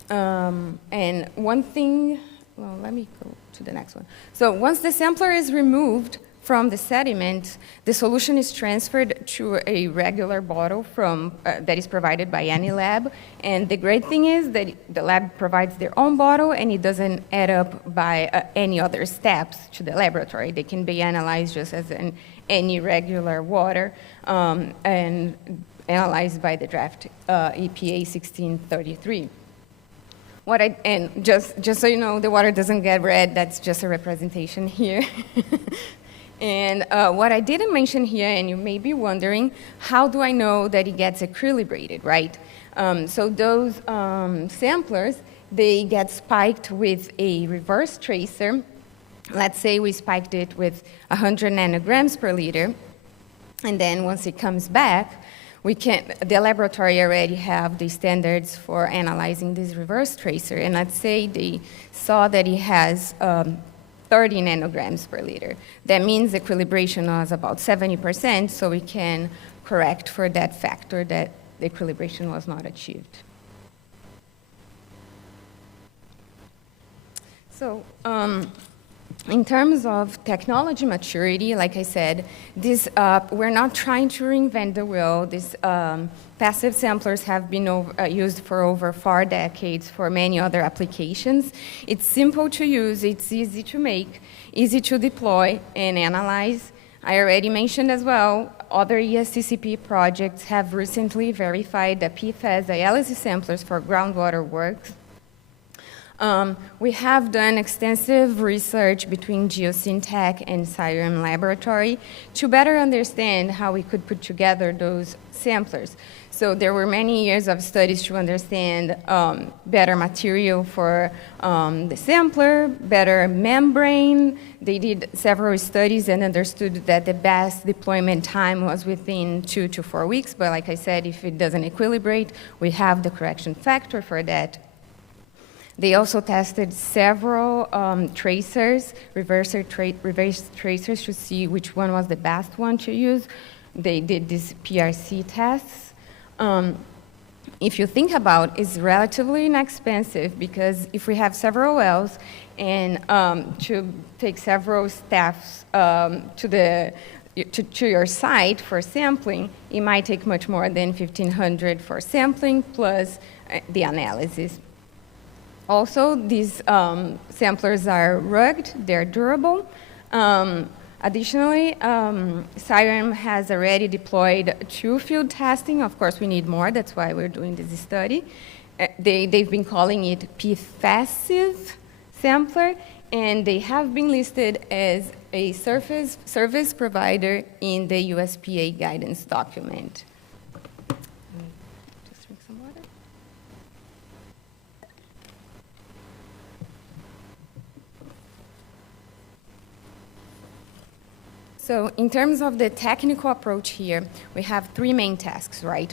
And one thing, well, let me go to the next one. So once the sampler is removed from the sediment, the solution is transferred to a regular bottle from, that is provided by any lab. And the great thing is that the lab provides their own bottle and it doesn't add up by any other steps to the laboratory. They can be analyzed just as any regular water and analyzed by the draft EPA 1633. And just so you know, the water doesn't get red, that's just a representation here. And what I didn't mention here, and you may be wondering, how do I know that it gets equilibrated, right? So those samplers, they get spiked with a reverse tracer. Let's say we spiked it with 100 nanograms per liter, and then once it comes back, the laboratory already have the standards for analyzing this reverse tracer, and let's say they saw that it has 30 nanograms per liter. That means equilibration was about 70%, so we can correct for that factor that the equilibration was not achieved. So, in terms of technology maturity, like I said, we're not trying to reinvent the wheel. These passive samplers have been used for over 4 decades for many other applications. It's simple to use, it's easy to make, easy to deploy and analyze. I already mentioned as well, other ESTCP projects have recently verified that PFAS dialysis samplers for groundwater works. We have done extensive research between Geosyntec and CIRM Laboratory to better understand how we could put together those samplers. So there were many years of studies to understand better material for the sampler, better membrane. They did several studies and understood that the best deployment time was within 2 to 4 weeks. But like I said, if it doesn't equilibrate, we have the correction factor for that. They also tested several tracers, reverse tracers, to see which one was the best one to use. They did these PRC tests. If you think about it, it's relatively inexpensive because if we have several wells and to take several staffs to your site for sampling, it might take much more than $1,500 for sampling plus the analysis. Also, these samplers are rugged, they're durable. Additionally, CIRM has already deployed 2 field testing. Of course, we need more, that's why we're doing this study. They've been calling it PFAS sampler, and they have been listed as a service provider in the USPA guidance document. Just drink some water. So in terms of the technical approach here, we have 3 main tasks, right?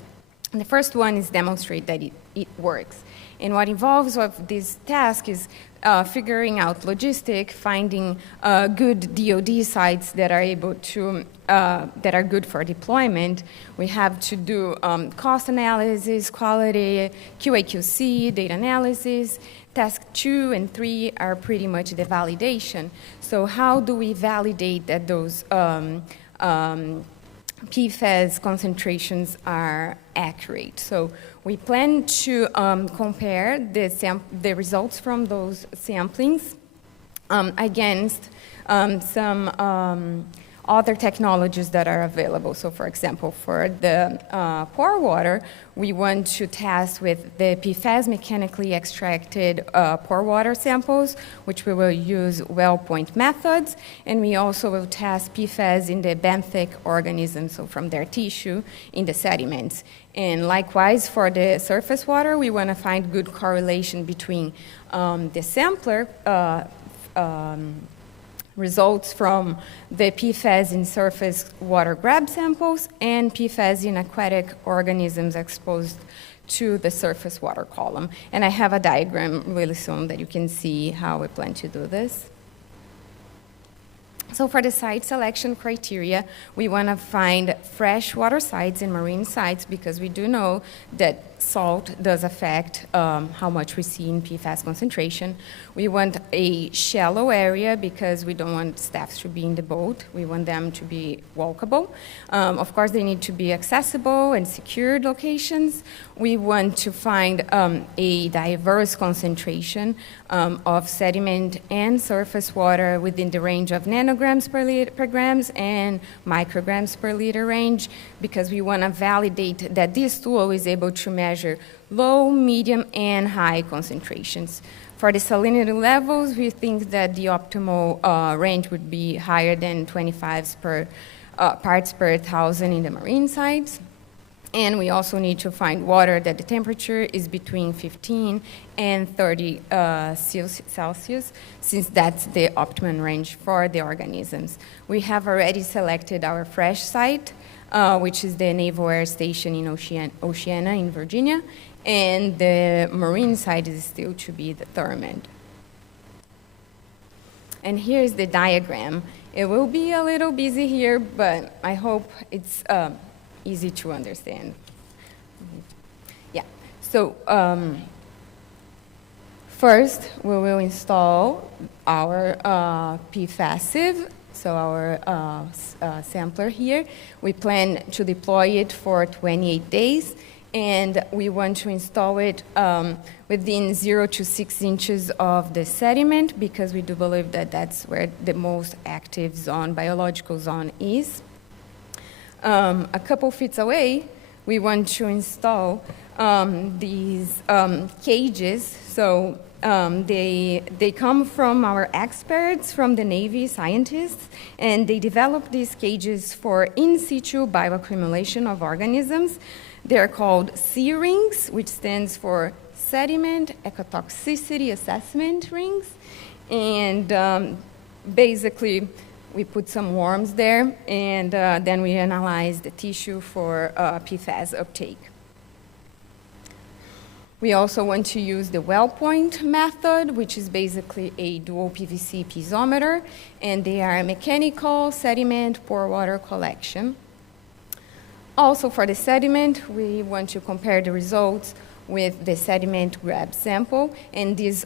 And the first one is demonstrate that it works. And what involves of this task is figuring out logistic, finding good DoD sites that are able to, that are good for deployment. We have to do cost analysis, quality, QA/QC, data analysis. Task 2 and 3 are pretty much the validation. So how do we validate that those PFAS concentrations are accurate? So we plan to compare the results from those samplings against some other technologies that are available. So for example, for the pore water, we want to test with the PFAS mechanically extracted pore water samples, which we will use well point methods, and we also will test PFAS in the benthic organisms, so from their tissue in the sediments. And likewise, for the surface water, we want to find good correlation between the sampler results from the PFAS in surface water grab samples and PFAS in aquatic organisms exposed to the surface water column. And I have a diagram really soon that you can see how we plan to do this. So for the site selection criteria, we want to find freshwater sites and marine sites because we do know that salt does affect how much we see in PFAS concentration. We want a shallow area because we don't want staff to be in the boat. We want them to be walkable. Of course, they need to be accessible and secured locations. We want to find a diverse concentration of sediment and surface water within the range of nanograms per grams and micrograms per liter range because we want to validate that this tool is able to measure low, medium, and high concentrations. For the salinity levels, we think that the optimal range would be higher than 25 parts per thousand in the marine sites. And we also need to find water that the temperature is between 15 and 30 Celsius, since that's the optimum range for the organisms. We have already selected our fresh site, which is the Naval Air Station in Oceana in Virginia, and the marine site is still to be determined. And here's the diagram. It will be a little busy here, but I hope it's easy to understand. Yeah, so first we will install our PFAS sieve, so our sampler here. We plan to deploy it for 28 days, and we want to install it within 0 to 6 inches of the sediment because we do believe that that's where the most active zone, biological zone is. A couple feet away, we want to install these cages. So they come from our experts, from the Navy scientists, and they develop these cages for in situ bioaccumulation of organisms. They're called C-rings, which stands for Sediment Ecotoxicity Assessment Rings. And basically, we put some worms there, and then we analyze the tissue for PFAS uptake. We also want to use the well point method, which is basically a dual PVC piezometer, and they are a mechanical sediment pore water collection. Also for the sediment, we want to compare the results with the sediment grab sample, and these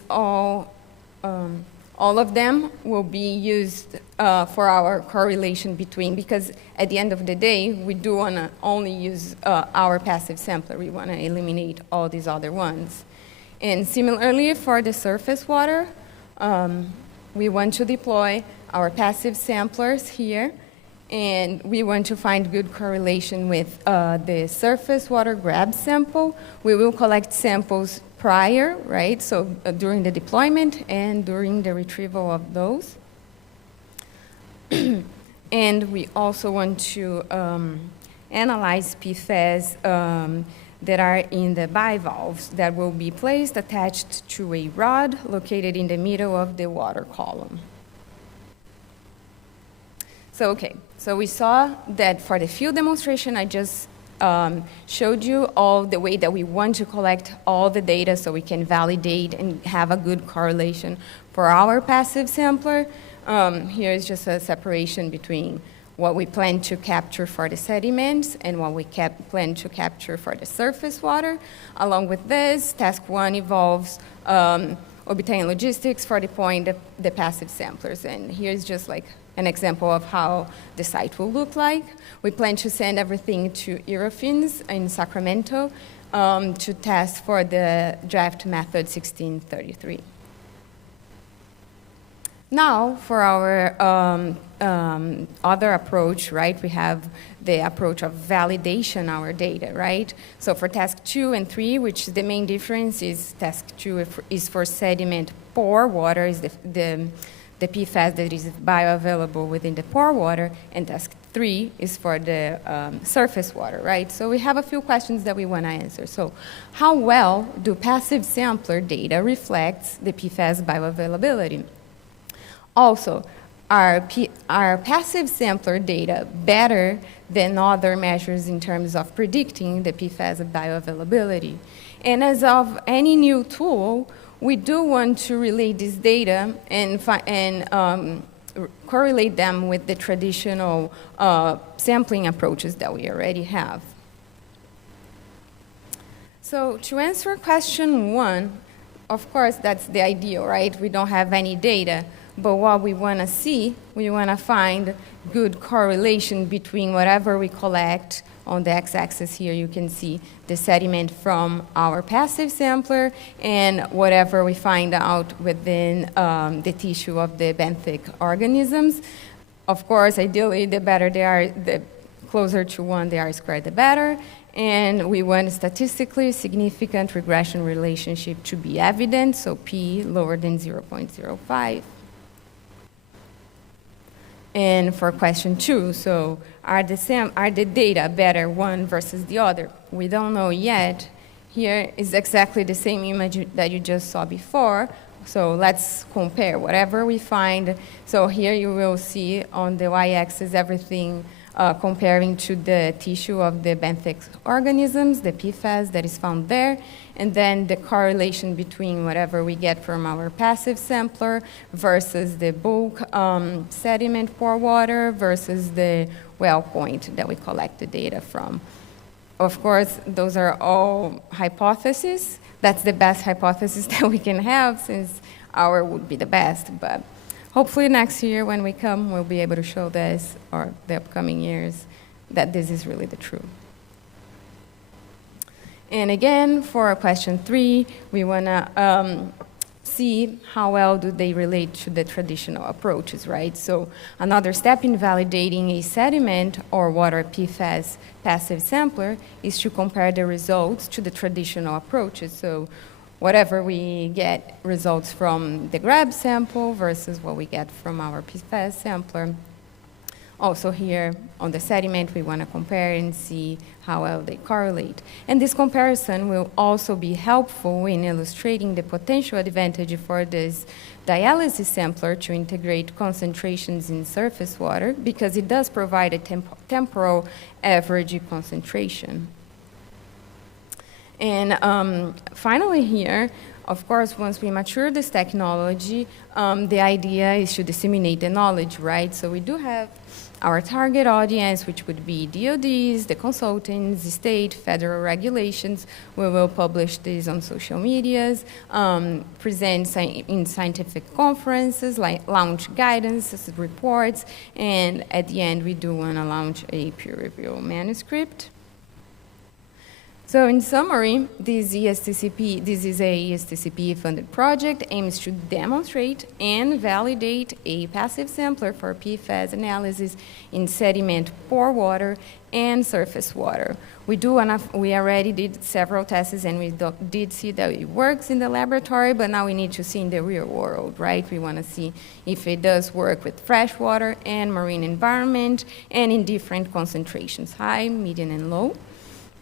all of them will be used for our correlation between, because at the end of the day, we do want to only use our passive sampler. We want to eliminate all these other ones. And similarly, for the surface water, we want to deploy our passive samplers here, and we want to find good correlation with the surface water grab sample. We will collect samples prior, right? So during the deployment and during the retrieval of those. And we also want to analyze PFAS that are in the bivalves that will be placed attached to a rod located in the middle of the water column. So, okay, so we saw that for the field demonstration, I just showed you all the way that we want to collect all the data so we can validate and have a good correlation for our passive sampler. Here is just a separation between what we plan to capture for the sediments and what we plan to capture for the surface water. Along with this, task 1 involves obtaining logistics for deploying the passive samplers. And here's just like an example of how the site will look like. We plan to send everything to Eurofins in Sacramento to test for the draft method 1633. Now, for our other approach, right, we have the approach of validation our data, right? So for task 2 and 3, which the main difference is task 2 is for sediment pore water, is the PFAS that is bioavailable within the pore water, and task 3 is for the surface water, right? So we have a few questions that we want to answer. So how well do passive sampler data reflects the PFAS bioavailability? Also, are passive sampler data better than other measures in terms of predicting the PFAS bioavailability? And as of any new tool, we do want to relate this data and correlate them with the traditional sampling approaches that we already have. So to answer question 1, of course, that's the ideal, right? We don't have any data. But what we want to see, we want to find good correlation between whatever we collect. On the x-axis here, you can see the sediment from our passive sampler and whatever we find out within the tissue of the benthic organisms. Of course, ideally, the better they are, the closer to 1 they are squared, the better. And we want statistically significant regression relationship to be evident, so p lower than 0.05. And for question 2, so are the data better one versus the other? We don't know yet. Here is exactly the same image that you just saw before. So let's compare whatever we find. So here you will see on the y-axis everything comparing to the tissue of the benthic organisms, the PFAS that is found there, and then the correlation between whatever we get from our passive sampler versus the bulk sediment pore water versus the well point that we collect the data from. Of course, those are all hypotheses. That's the best hypothesis that we can have, since our would be the best, but hopefully next year when we come, we'll be able to show this, or the upcoming years, that this is really the truth. And again, for question 3, we want to see how well do they relate to the traditional approaches, right? So another step in validating a sediment or water PFAS passive sampler is to compare the results to the traditional approaches. So whatever we get results from the grab sample versus what we get from our PFAS sampler. Also here on the sediment, we want to compare and see how well they correlate. And this comparison will also be helpful in illustrating the potential advantage for this dialysis sampler to integrate concentrations in surface water, because it does provide a temporal average concentration. And finally here, of course, once we mature this technology, the idea is to disseminate the knowledge, right? So we do have our target audience, which would be DODs, the consultants, the state, federal regulations. We will publish these on social medias, present in scientific conferences, like launch guidance, reports, and at the end, we do want to launch a peer-reviewed manuscript. So in summary, this is a ESTCP-funded project, aims to demonstrate and validate a passive sampler for PFAS analysis in sediment pore water and surface water. We already did several tests, and we did see that it works in the laboratory, but now we need to see in the real world, right? We want to see if it does work with freshwater and marine environment and in different concentrations, high, medium, and low.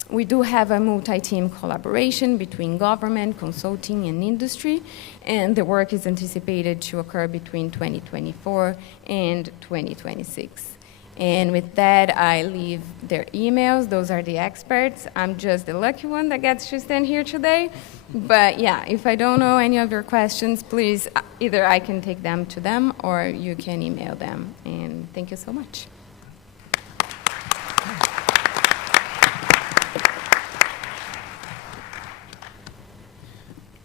We do have a multi-team collaboration between government, consulting, and industry, and the work is anticipated to occur between 2024 and 2026. And with that, I leave their emails. Those are the experts. I'm just the lucky one that gets to stand here today. But yeah, if I don't know any of your questions, please, either I can take them to them or you can email them. And thank you so much.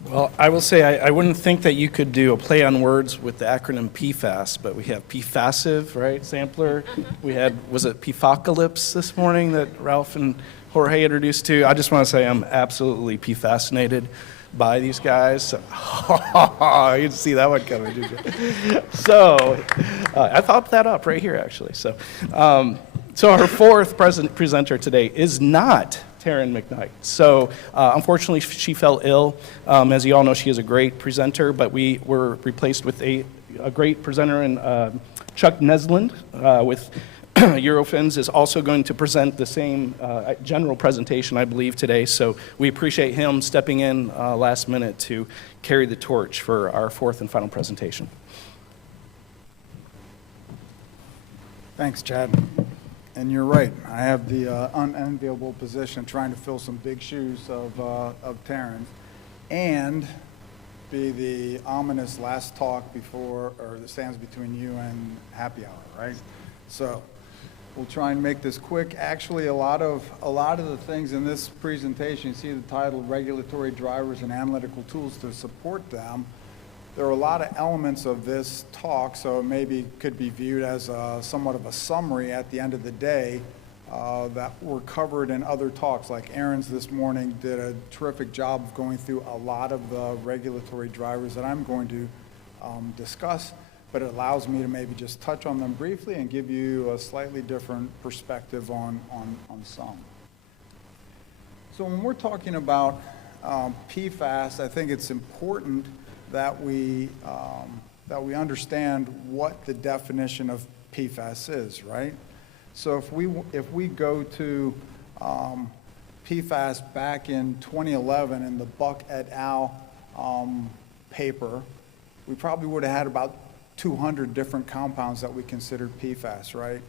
Well, I will say I wouldn't think that you could do a play on words with the acronym PFAS, but we have PFASive, right, sampler. We had, was it PFACalypse this morning that Ralph and Jorge introduced to? I just want to say I'm absolutely PFAScinated by these guys. You didn't see that one coming, did you? So I thought that up right here, actually. So our fourth presenter today is not Taryn McKnight. So unfortunately, she fell ill. As you all know, she is a great presenter, but we were replaced with a great presenter in Chuck Nesland with Eurofins is also going to present the same general presentation, I believe, today. So we appreciate him stepping in last minute to carry the torch for our fourth and final presentation. Thanks, Chad. And you're right. I have the unenviable position of trying to fill some big shoes of Terrence and be the ominous last talk before, or that stands between you and happy hour, right? So we'll try and make this quick. Actually, a lot of the things in this presentation, you see the title, Regulatory Drivers and Analytical Tools to Support Them. There are a lot of elements of this talk, so it maybe could be viewed as somewhat of a summary at the end of the day that were covered in other talks. Like Aaron's this morning did a terrific job of going through a lot of the regulatory drivers that I'm going to discuss, but it allows me to maybe just touch on them briefly and give you a slightly different perspective on some. So when we're talking about PFAS, I think it's important that we understand what the definition of PFAS is, right? So if we go to PFAS back in 2011 in the Buck et al. Paper, we probably would have had about 200 different compounds that we considered PFAS, right?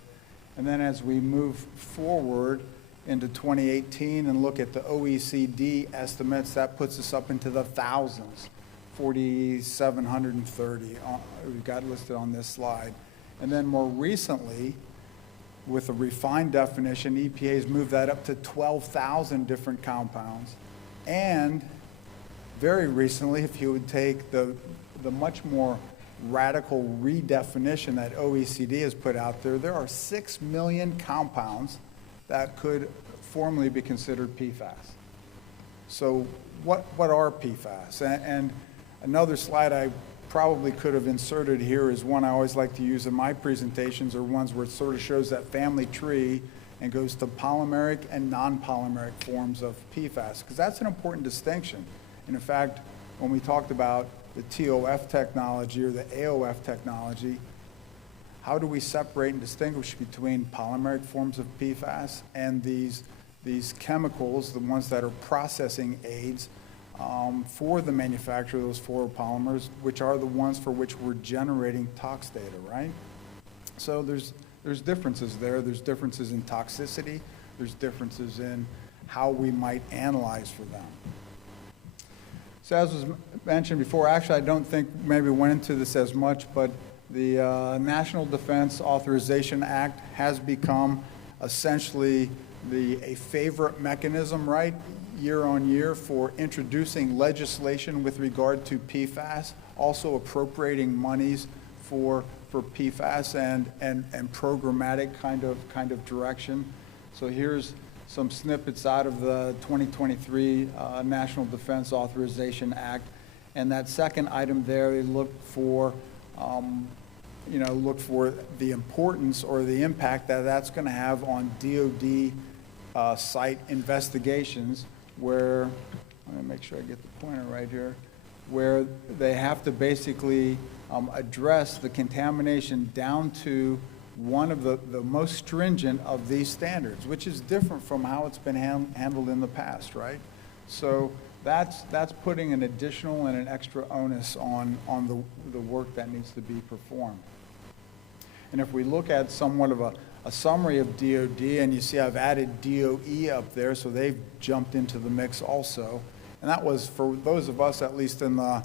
And then as we move forward into 2018 and look at the OECD estimates, that puts us up into the thousands, 4,730 we've got listed on this slide. And then more recently, with a refined definition, EPA's moved that up to 12,000 different compounds. And very recently, if you would take the much more radical redefinition that OECD has put out there, there are 6 million compounds that could formally be considered PFAS. So what are PFAS? And another slide I probably could have inserted here is one I always like to use in my presentations, or ones where it sort of shows that family tree and goes to polymeric and non-polymeric forms of PFAS, because that's an important distinction. And in fact, when we talked about the TOF technology or the AOF technology, how do we separate and distinguish between polymeric forms of PFAS and these chemicals, the ones that are processing aids for the manufacture of those fluoropolymers, which are the ones for which we're generating tox data, right? So there's differences there. There's differences in toxicity. There's differences in how we might analyze for them. So as was mentioned before, actually I don't think maybe went into this as much, but the National Defense Authorization Act has become essentially a favorite mechanism, right, year on year for introducing legislation with regard to PFAS, also appropriating monies for PFAS and programmatic kind of direction. So here's some snippets out of the 2023 National Defense Authorization Act. And that second item there, they look for the importance or the impact that that's going to have on DOD site investigations, where, let me make sure I get the pointer right here, where they have to basically address the contamination down to one of the most stringent of these standards, which is different from how it's been handled in the past, right? So that's putting an additional and an extra onus on the work that needs to be performed. And if we look at somewhat of a summary of DOD, and you see I've added DOE up there, so they've jumped into the mix also. And that was for those of us, at least in the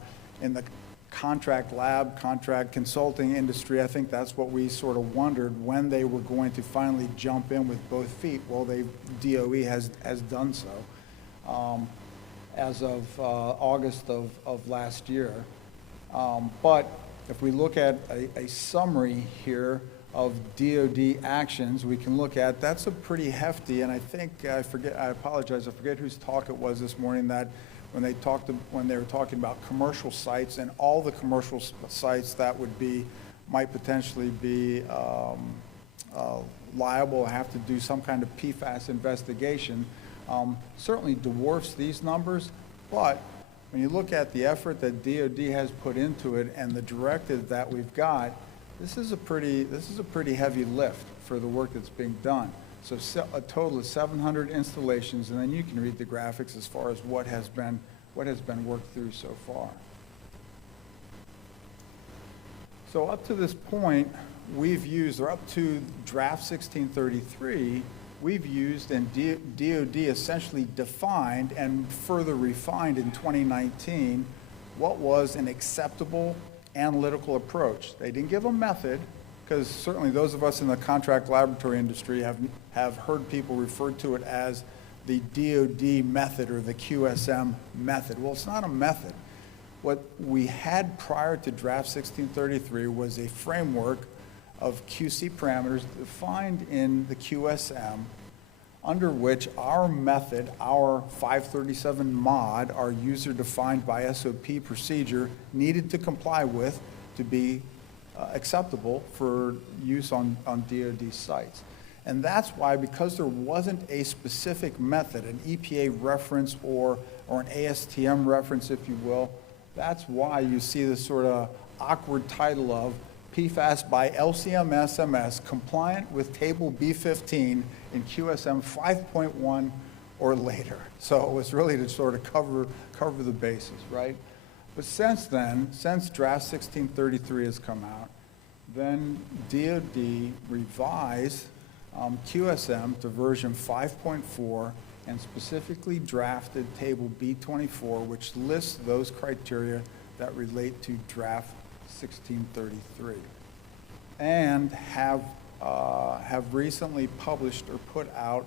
contract lab, contract consulting industry, I think that's what we sort of wondered when they were going to finally jump in with both feet. Well, DOE has done so as of August of last year. But if we look at a summary here of DOD actions, we can look at, that's a pretty hefty, and I think, I apologize, I forget whose talk it was this morning, that when they were talking about commercial sites and all the commercial sites that might potentially be liable, have to do some kind of PFAS investigation, certainly dwarfs these numbers. But when you look at the effort that DoD has put into it and the directive that we've got, this is a pretty heavy lift for the work that's being done. So a total of 700 installations, and then you can read the graphics as far as what has been worked through so far. So up to this point, or up to draft 1633, we've used, and DoD essentially defined and further refined in 2019 what was an acceptable analytical approach. They didn't give a method, because certainly those of us in the contract laboratory industry have heard people refer to it as the DoD method or the QSM method. Well, it's not a method. What we had prior to draft 1633 was a framework of QC parameters defined in the QSM, under which our method, our 537 mod, our user-defined by SOP procedure, needed to comply with to be acceptable for use on DoD sites. And that's why, because there wasn't a specific method, an EPA reference or an ASTM reference, if you will, that's why you see this sort of awkward title of PFAS by LCMS-MS compliant with Table B15 in QSM 5.1 or later. So it was really to sort of cover the bases, right? But since then, since draft 1633 has come out, then DoD revised QSM to version 5.4 and specifically drafted Table B24, which lists those criteria that relate to draft 1633, and have recently published or put out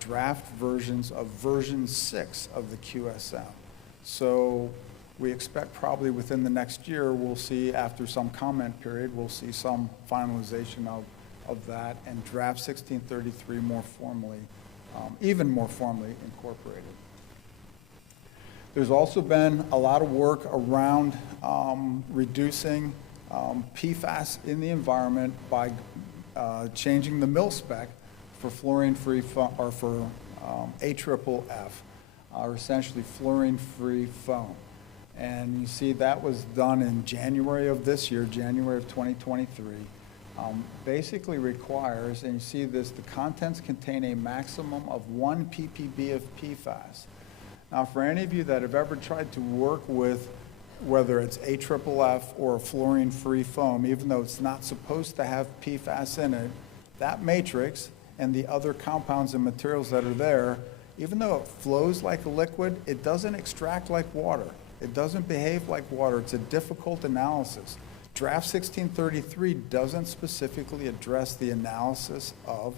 draft versions of version 6 of the QSM. So we expect probably within the next year, we'll see, after some comment period, we'll see some finalization of that, and draft 1633 more formally, even more formally incorporated. There's also been a lot of work around reducing PFAS in the environment by changing the mil spec for fluorine-free or for AFFF, or essentially fluorine-free foam. And you see that was done in January of this year, January of 2023. Basically requires, and you see this, the contents contain a maximum of 1 ppb of PFAS. Now, for any of you that have ever tried to work with, whether it's AFFF or a fluorine-free foam, even though it's not supposed to have PFAS in it, that matrix and the other compounds and materials that are there, even though it flows like a liquid, it doesn't extract like water. It doesn't behave like water. It's a difficult analysis. Draft 1633 doesn't specifically address the analysis of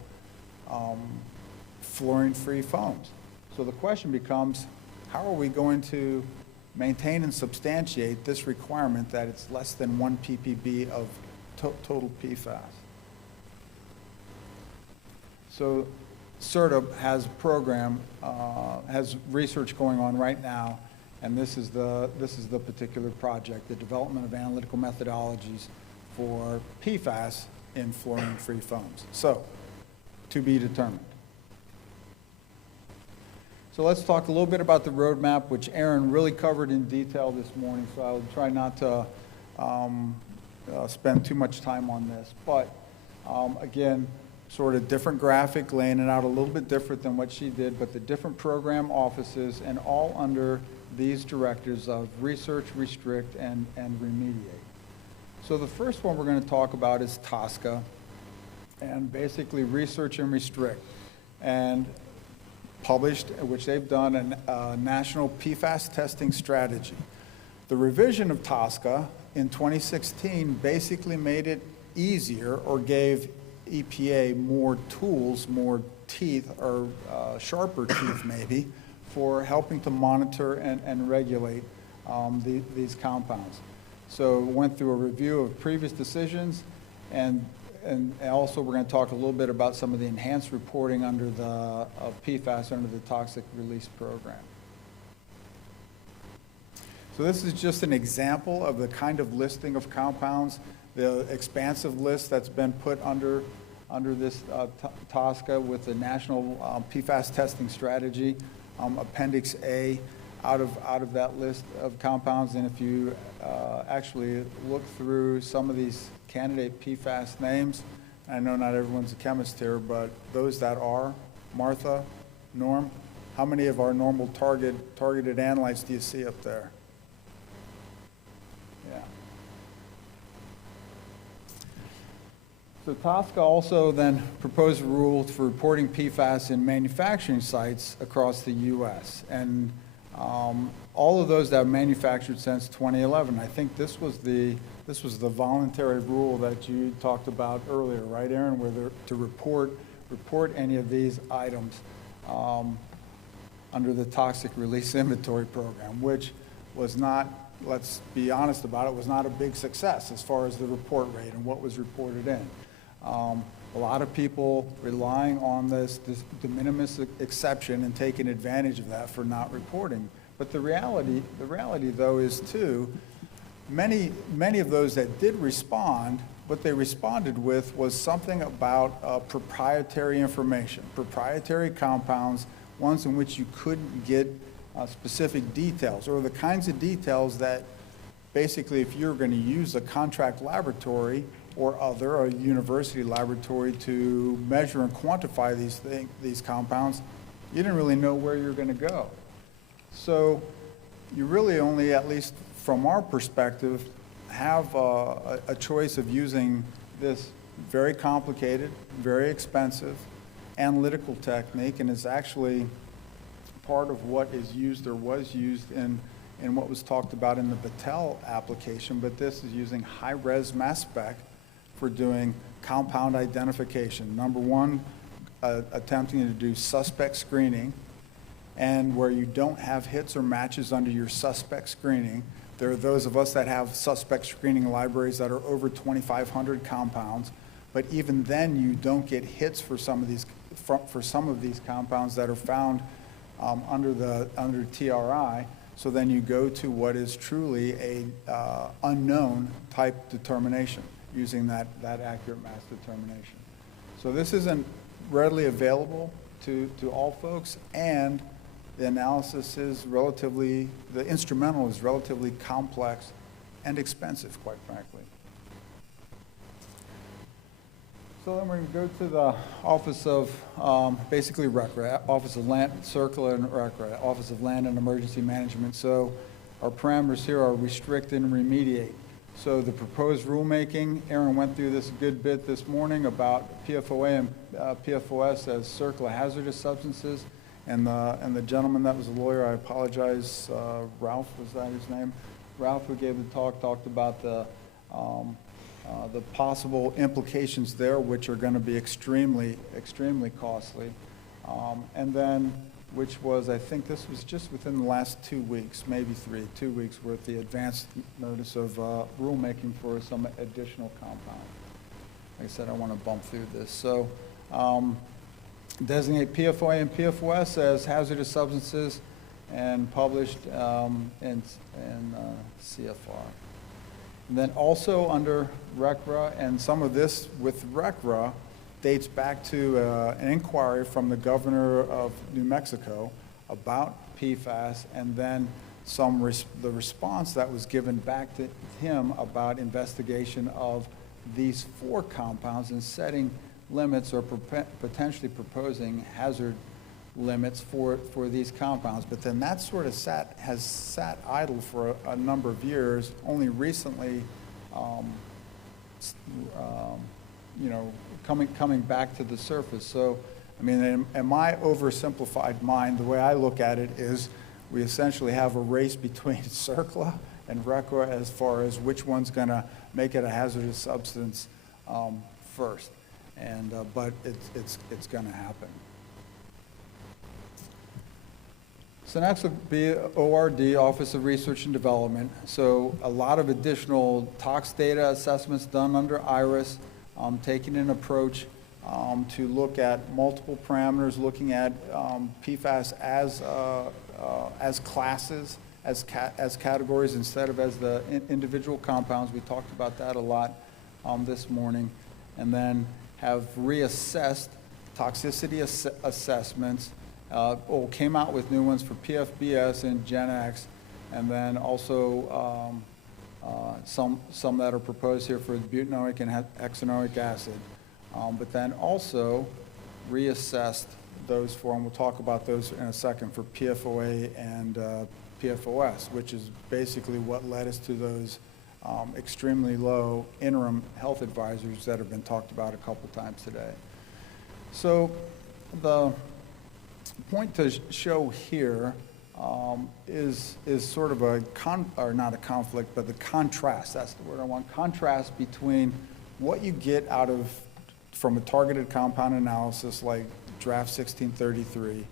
fluorine-free foams. So the question becomes, how are we going to maintain and substantiate this requirement that it's less than 1 ppb of total PFAS? So CERTA has a program, has research going on right now, and this is the particular project, the development of analytical methodologies for PFAS in fluorine-free foams. So, to be determined. So let's talk a little bit about the roadmap, which Aaron really covered in detail this morning, so I'll try not to spend too much time on this. But again, sort of different graphic, laying it out a little bit different than what she did, but the different program offices, and all under these directives of research, restrict, and remediate. So the first one we're going to talk about is TSCA, and basically research and restrict. And published, which they've done, a national PFAS testing strategy. The revision of TSCA in 2016 basically made it easier, or gave EPA more tools, more teeth, or sharper teeth maybe, for helping to monitor and regulate these compounds. So went through a review of previous decisions, and also we're going to talk a little bit about some of the enhanced reporting of PFAS under the Toxic Release Program. So this is just an example of the kind of listing of compounds, the expansive list that's been put under this TSCA with the National PFAS Testing Strategy, Appendix A, out of that list of compounds. And if you actually look through some of these candidate PFAS names, I know not everyone's a chemist here, but those that are, Martha, Norm, how many of our normal targeted analytes do you see up there? Yeah. So TSCA also then proposed a rule for reporting PFAS in manufacturing sites across the U.S. And all of those that have manufactured since 2011. I think this was the voluntary rule that you talked about earlier, right, Aaron, where they're to report any of these items under the Toxic Release Inventory Program, which was not, let's be honest about it, was not a big success as far as the report rate and what was reported in. A lot of people relying on this de minimis exception and taking advantage of that for not reporting. But the reality though is too, many of those that did respond, what they responded with was something about proprietary information, proprietary compounds, ones in which you couldn't get specific details, or the kinds of details that basically if you're going to use a contract laboratory or a university laboratory to measure and quantify these compounds, you didn't really know where you're going to go. So you really only, at least from our perspective, have a choice of using this very complicated, very expensive analytical technique, and is actually part of what is used or was used in what was talked about in the Battelle application, but this is using high-res mass spec for doing compound identification. Number one, attempting to do suspect screening, and where you don't have hits or matches under your suspect screening, there are those of us that have suspect screening libraries that are over 2,500 compounds, but even then you don't get hits for some of these compounds that are found under TRI. So then you go to what is truly a unknown type determination using that accurate mass determination. So this isn't readily available to all folks, and the analysis is the instrumental is relatively complex and expensive, quite frankly. So then we're going to go to the Office of, basically RECRA, Office of Land, Circular and RECRA, Office of Land and Emergency Management. So our parameters here are restrict and remediate. So the proposed rulemaking, Aaron went through this a good bit this morning about PFOA and PFOS as circular hazardous substances. And the gentleman that was a lawyer, I apologize, Ralph, was that his name? Ralph, who gave the talk, talked about the possible implications there, which are going to be extremely, extremely costly. And then, which was, I think this was just within the last 2 weeks, maybe 2 weeks worth, the advanced notice of rulemaking for some additional compound. Like I said, I want to bump through this. So designate PFOA and PFOS as hazardous substances and published in CFR. And then also under RECRA, and some of this with RECRA dates back to an inquiry from the governor of New Mexico about PFAS, and then the response that was given back to him about investigation of these 4 compounds and setting limits or potentially proposing hazard limits for these compounds. But then that sort of has sat idle for a number of years, only recently coming back to the surface. So, I mean, in my oversimplified mind, the way I look at it is we essentially have a race between CERCLA and RECRA as far as which one's going to make it a hazardous substance first. And but it's going to happen. So next would be ORD, Office of Research and Development. So a lot of additional tox data assessments done under IRIS, taking an approach to look at multiple parameters, looking at PFAS as classes as categories instead of as the individual compounds. We talked about that a lot this morning. And then have reassessed toxicity assessments, came out with new ones for PFBS and Gen X, and then also some that are proposed here for butanoic and hexanoic acid. But then also reassessed those for, and we'll talk about those in a second, for PFOA and PFOS, which is basically what led us to those extremely low interim health advisories that have been talked about a couple times today. So the point to show here is sort of or not a conflict, but the contrast, that's the word I want, contrast between what you get from a targeted compound analysis like draft 1633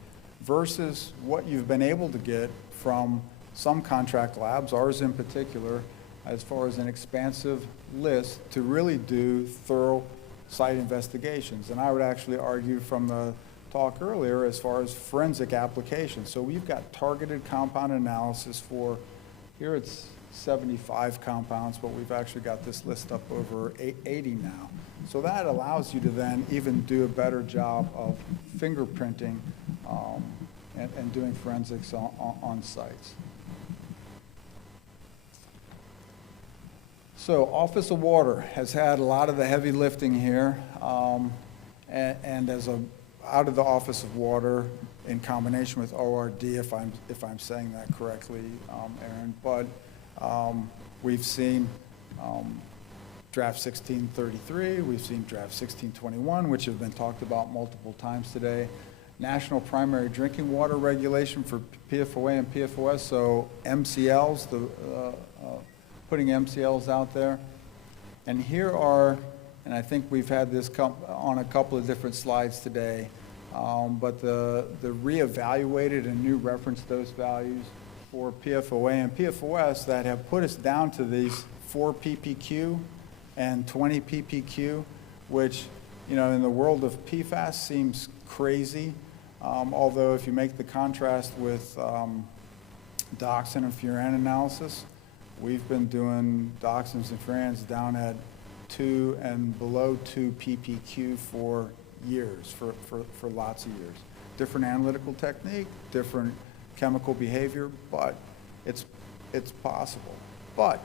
versus what you've been able to get from some contract labs, ours in particular, as far as an expansive list to really do thorough site investigations. And I would actually argue from the talk earlier as far as forensic applications. So we've got targeted compound analysis for, here it's 75 compounds, but we've actually got this list up over 80 now. So that allows you to then even do a better job of fingerprinting and doing forensics on sites. So Office of Water has had a lot of the heavy lifting here, and as out of the Office of Water in combination with ORD, if I'm saying that correctly, Aaron, but we've seen draft 1633, we've seen draft 1621, which have been talked about multiple times today. National Primary Drinking Water Regulation for PFOA and PFOS, so MCLs, putting MCLs out there. And here are, and I think we've had this on a couple of different slides today, but the reevaluated and new reference dose values for PFOA and PFOS that have put us down to these 4 ppq and 20 ppq, which, you know, in the world of PFAS seems crazy, although if you make the contrast with dioxin and furan analysis, we've been doing dioxins and furans down at 2 and below 2 ppq for years, for lots of years. Different analytical technique, different chemical behavior, but it's possible. But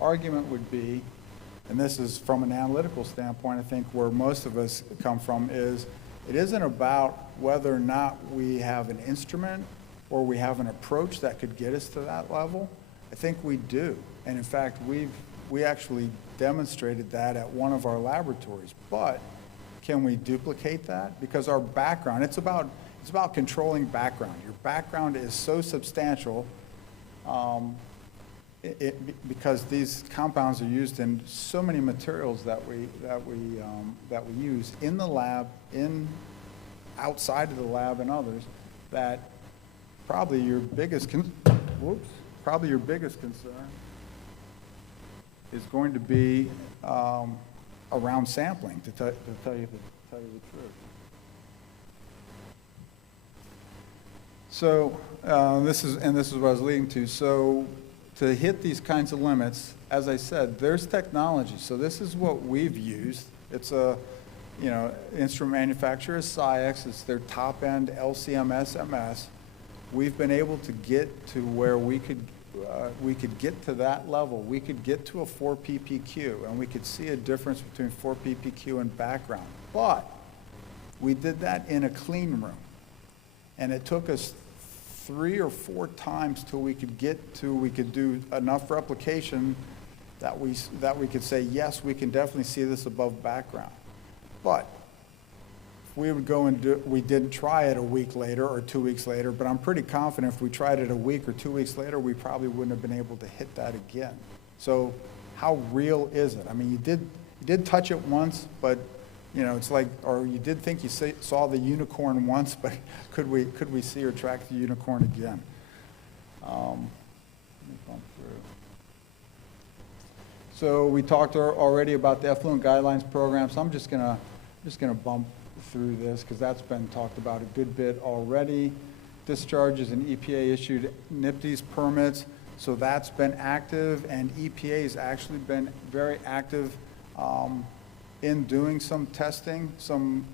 argument would be, and this is from an analytical standpoint, I think where most of us come from, is it isn't about whether or not we have an instrument or we have an approach that could get us to that level. I think we do. And in fact, we actually demonstrated that at one of our laboratories. But can we duplicate that? Because our background, it's about controlling background. Your background is so substantial because these compounds are used in so many materials that we use in the lab, outside of the lab, and others, that probably your biggest concern is going to be around sampling, to tell you the truth. So this is what I was leading to. So to hit these kinds of limits, as I said, there's technology. So this is what we've used. It's a, instrument manufacturer is SciEx. It's their top end LCMS MS. We've been able to get to where we could get to that level. We could get to a 4 ppq, and we could see a difference between 4 ppq and background. But we did that in a clean room, and it took us 3 or 4 times till we could do enough replication that we could say, yes, we can definitely see this above background. But we would go and we didn't try it a week later or 2 weeks later, but I'm pretty confident if we tried it a week or 2 weeks later, we probably wouldn't have been able to hit that again. So how real is it? I mean, you did touch it once, but it's like, or you did think you saw the unicorn once, but could we see or track the unicorn again? Let me bump through. So we talked already about the effluent guidelines program, so I'm just gonna bump through this because that's been talked about a good bit already. discharges and EPA-issued NPDES permits, so that's been active, and EPA has actually been very active in doing some testing, some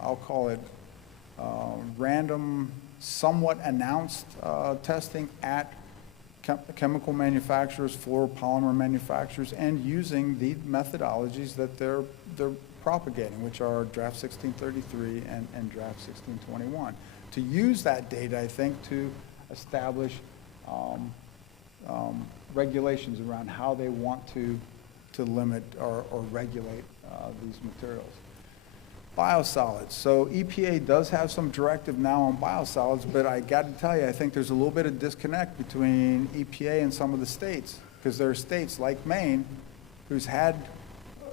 I'll call it random, somewhat announced testing at chemical manufacturers, fluoropolymer manufacturers, and using the methodologies that they're propagating, which are draft 1633 and draft 1621. To use that data, I think, to establish regulations around how they want to limit or regulate these materials. Biosolids. So EPA does have some directive now on biosolids, but I got to tell you, I think there's a little bit of disconnect between EPA and some of the states, because there are states like Maine who's had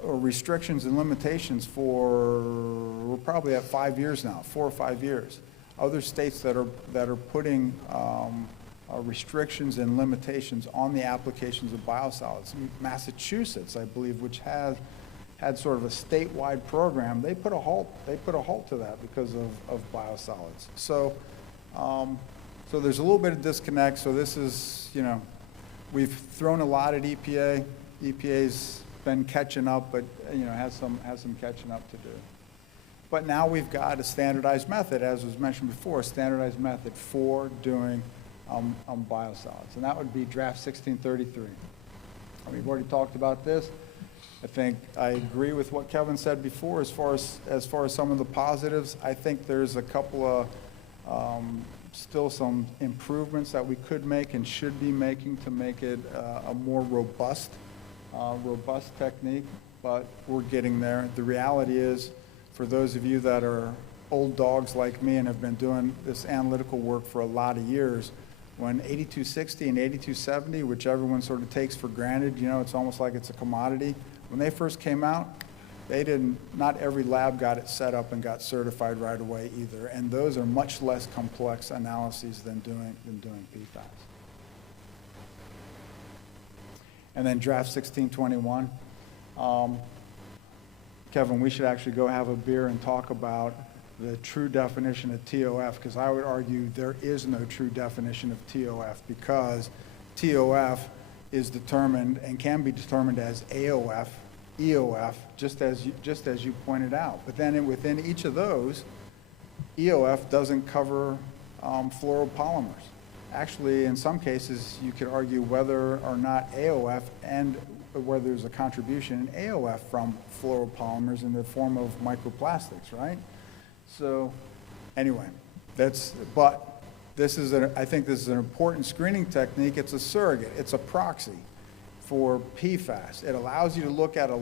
restrictions and limitations we're probably at 5 years now, 4 or 5 years. Other states that are putting restrictions and limitations on the applications of biosolids. Massachusetts, I believe, which had sort of a statewide program, they put a halt to that because of biosolids. So, so there's a little bit of disconnect. So this is, we've thrown a lot at EPA. EPA's been catching up, but has some catching up to do. But now we've got a standardized method, as was mentioned before, a standardized method for doing biosolids, and that would be draft 1633. We've already talked about this. I think I agree with what Kevin said before as far as some of the positives. I think there's a couple of still some improvements that we could make and should be making to make it a more robust technique, but we're getting there. The reality is, for those of you that are old dogs like me and have been doing this analytical work for a lot of years, when 8260 and 8270, which everyone sort of takes for granted, it's almost like it's a commodity. When they first came out, not every lab got it set up and got certified right away either. And those are much less complex analyses than doing PFAS. And then draft 1621. Kevin, we should actually go have a beer and talk about the true definition of TOF, because I would argue there is no true definition of TOF, because TOF is determined and can be determined as AOF, EOF, just as you pointed out. But then within each of those, EOF doesn't cover fluoropolymers. Actually, in some cases, you could argue whether or not AOF and whether there's a contribution in AOF from fluoropolymers in the form of microplastics, right? So anyway, I think this is an important screening technique. It's a surrogate, it's a proxy for PFAS. It allows you to look at a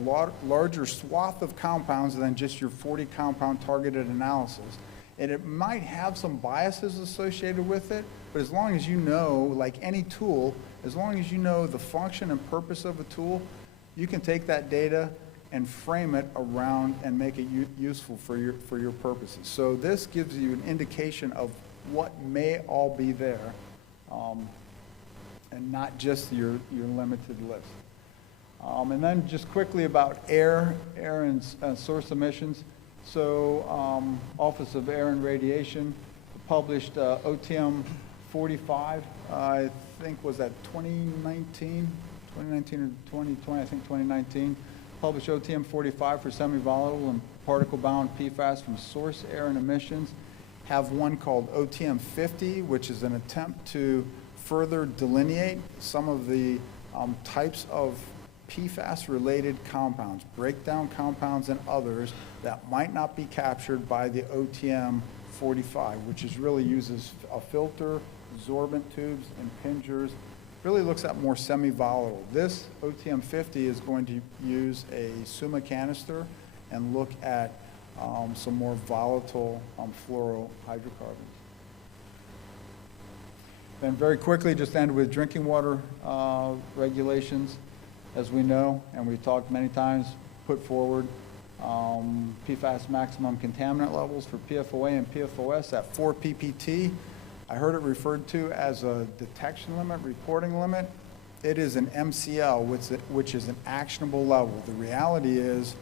larger swath of compounds than just your 40 compound targeted analysis. And it might have some biases associated with it, but as long as you know, like any tool, as long as you know the function and purpose of a tool, you can take that data and frame it around and make it useful for your purposes. So this gives you an indication of what may all be there, and not just your limited list. And then just quickly about air and source emissions. So Office of Air and Radiation published OTM 45, I think was that 2019 or 2020, I think 2019. Published OTM 45 for semi-volatile and particle-bound PFAS from source air and emissions. Have one called OTM 50, which is an attempt to further delineate some of the types of PFAS-related compounds, breakdown compounds and others that might not be captured by the OTM 45, which really uses a filter, absorbent tubes, and pingers. Really looks at more semi-volatile. This OTM 50 is going to use a Summa canister and look at some more volatile fluorohydrocarbons. Then very quickly, just end with drinking water regulations. As we know, and we've talked many times, put forward PFAS maximum contaminant levels for PFOA and PFOS at 4 ppt. I heard it referred to as a detection limit, reporting limit. It is an MCL, which is an actionable level. The reality is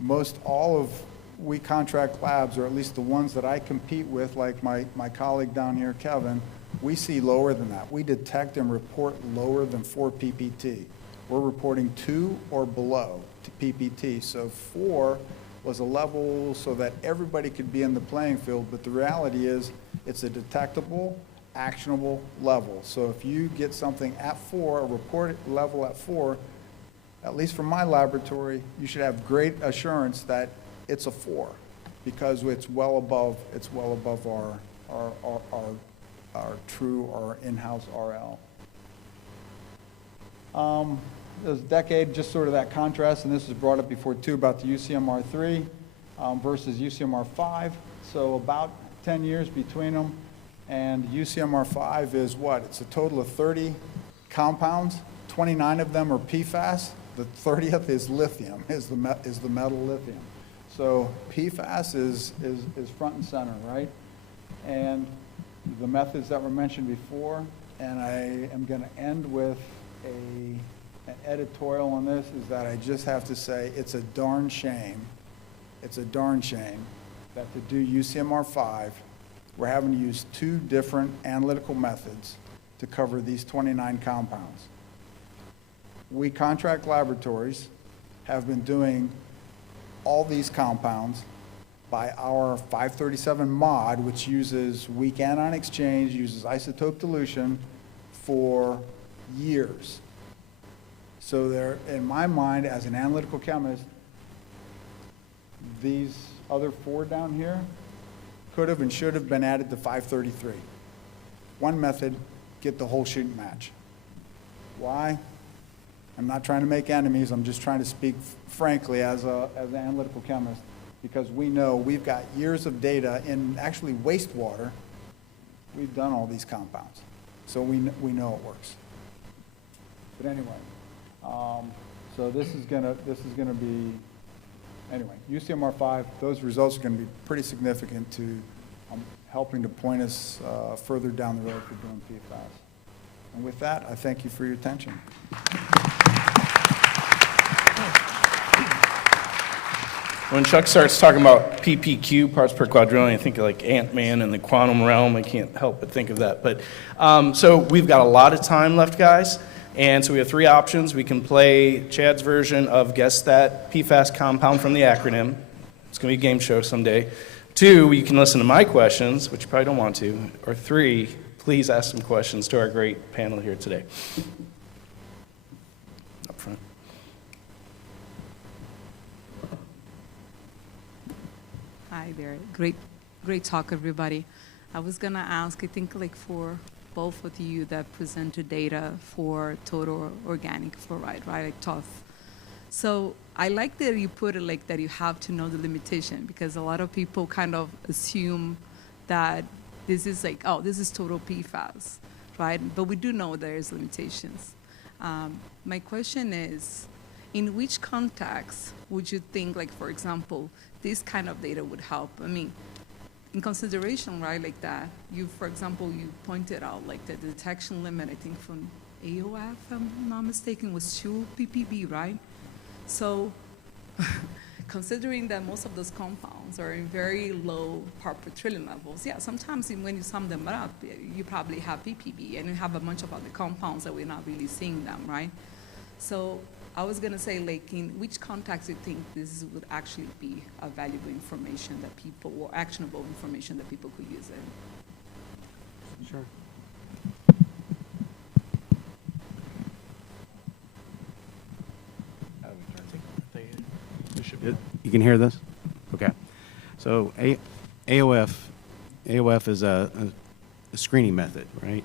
most all of we contract labs, or at least the ones that I compete with, like my colleague down here, Kevin, we see lower than that. We detect and report lower than 4 PPT. We're reporting 2 or below to PPT. So 4 was a level so that everybody could be in the playing field, but the reality is it's a detectable, actionable level. So if you get something at 4, a report level at 4, at least from my laboratory, you should have great assurance that it's a 4 because it's well above our true or in-house RL. There's a decade, just sort of that contrast, and this was brought up before too, about the UCMR3 versus UCMR5. So about 10 years between them. And UCMR5 is what? It's a total of 30 compounds. 29 of them are PFAS. The 30th is lithium, is the metal lithium. So PFAS is front and center, right? And the methods that were mentioned before, and I am going to end with an editorial on this, is that I just have to say it's a darn shame that to do UCMR5, we're having to use 2 different analytical methods to cover these 29 compounds. We contract laboratories have been doing all these compounds by our 537 mod, which uses weak anion exchange, uses isotope dilution for years. So there, in my mind, as an analytical chemist, these other 4 down here could have and should have been added to 533. One method, get the whole shooting match. Why? I'm not trying to make enemies, I'm just trying to speak frankly as an analytical chemist, because we know we've got years of data in actually wastewater. We've done all these compounds, so we know it works. But anyway, so this is gonna be, anyway, UCMR5, those results are gonna be pretty significant to helping to point us further down the road for doing PFAS. And with that, I thank you for your attention. When Chuck starts talking about PPQ, parts per quadrillion, I think of like Ant-Man in the quantum realm. I can't help but think of that. But so we've got a lot of time left, guys. And so we have 3 options. We can play Chad's version of Guess That PFAS Compound from the acronym. It's going to be a game show someday. 2, you can listen to my questions, which you probably don't want to. Or 3, please ask some questions to our great panel here today. Up front. Hi there. Great talk, everybody. I was going to ask, I think like for both of you that presented data for total organic fluoride, right, like TOF. So I like that you put it like that you have to know the limitation, because a lot of people kind of assume that this is like, oh, this is total PFAS, right? But we do know there's limitations. My question is, in which context would you think, like, for example, this kind of data would help? I mean, in consideration, right, like that, for example, you pointed out like the detection limit, I think from AOF, if I'm not mistaken, was 2 ppb, right? So considering that most of those compounds are in very low part per trillion levels, yeah, sometimes when you sum them up, you probably have ppb, and you have a bunch of other compounds that we're not really seeing them, right? So I was going to say, like, in which context you think this would actually be a valuable information that people, or actionable information that people could use it? Sure. You can hear this? Okay. So AOF is a screening method, right?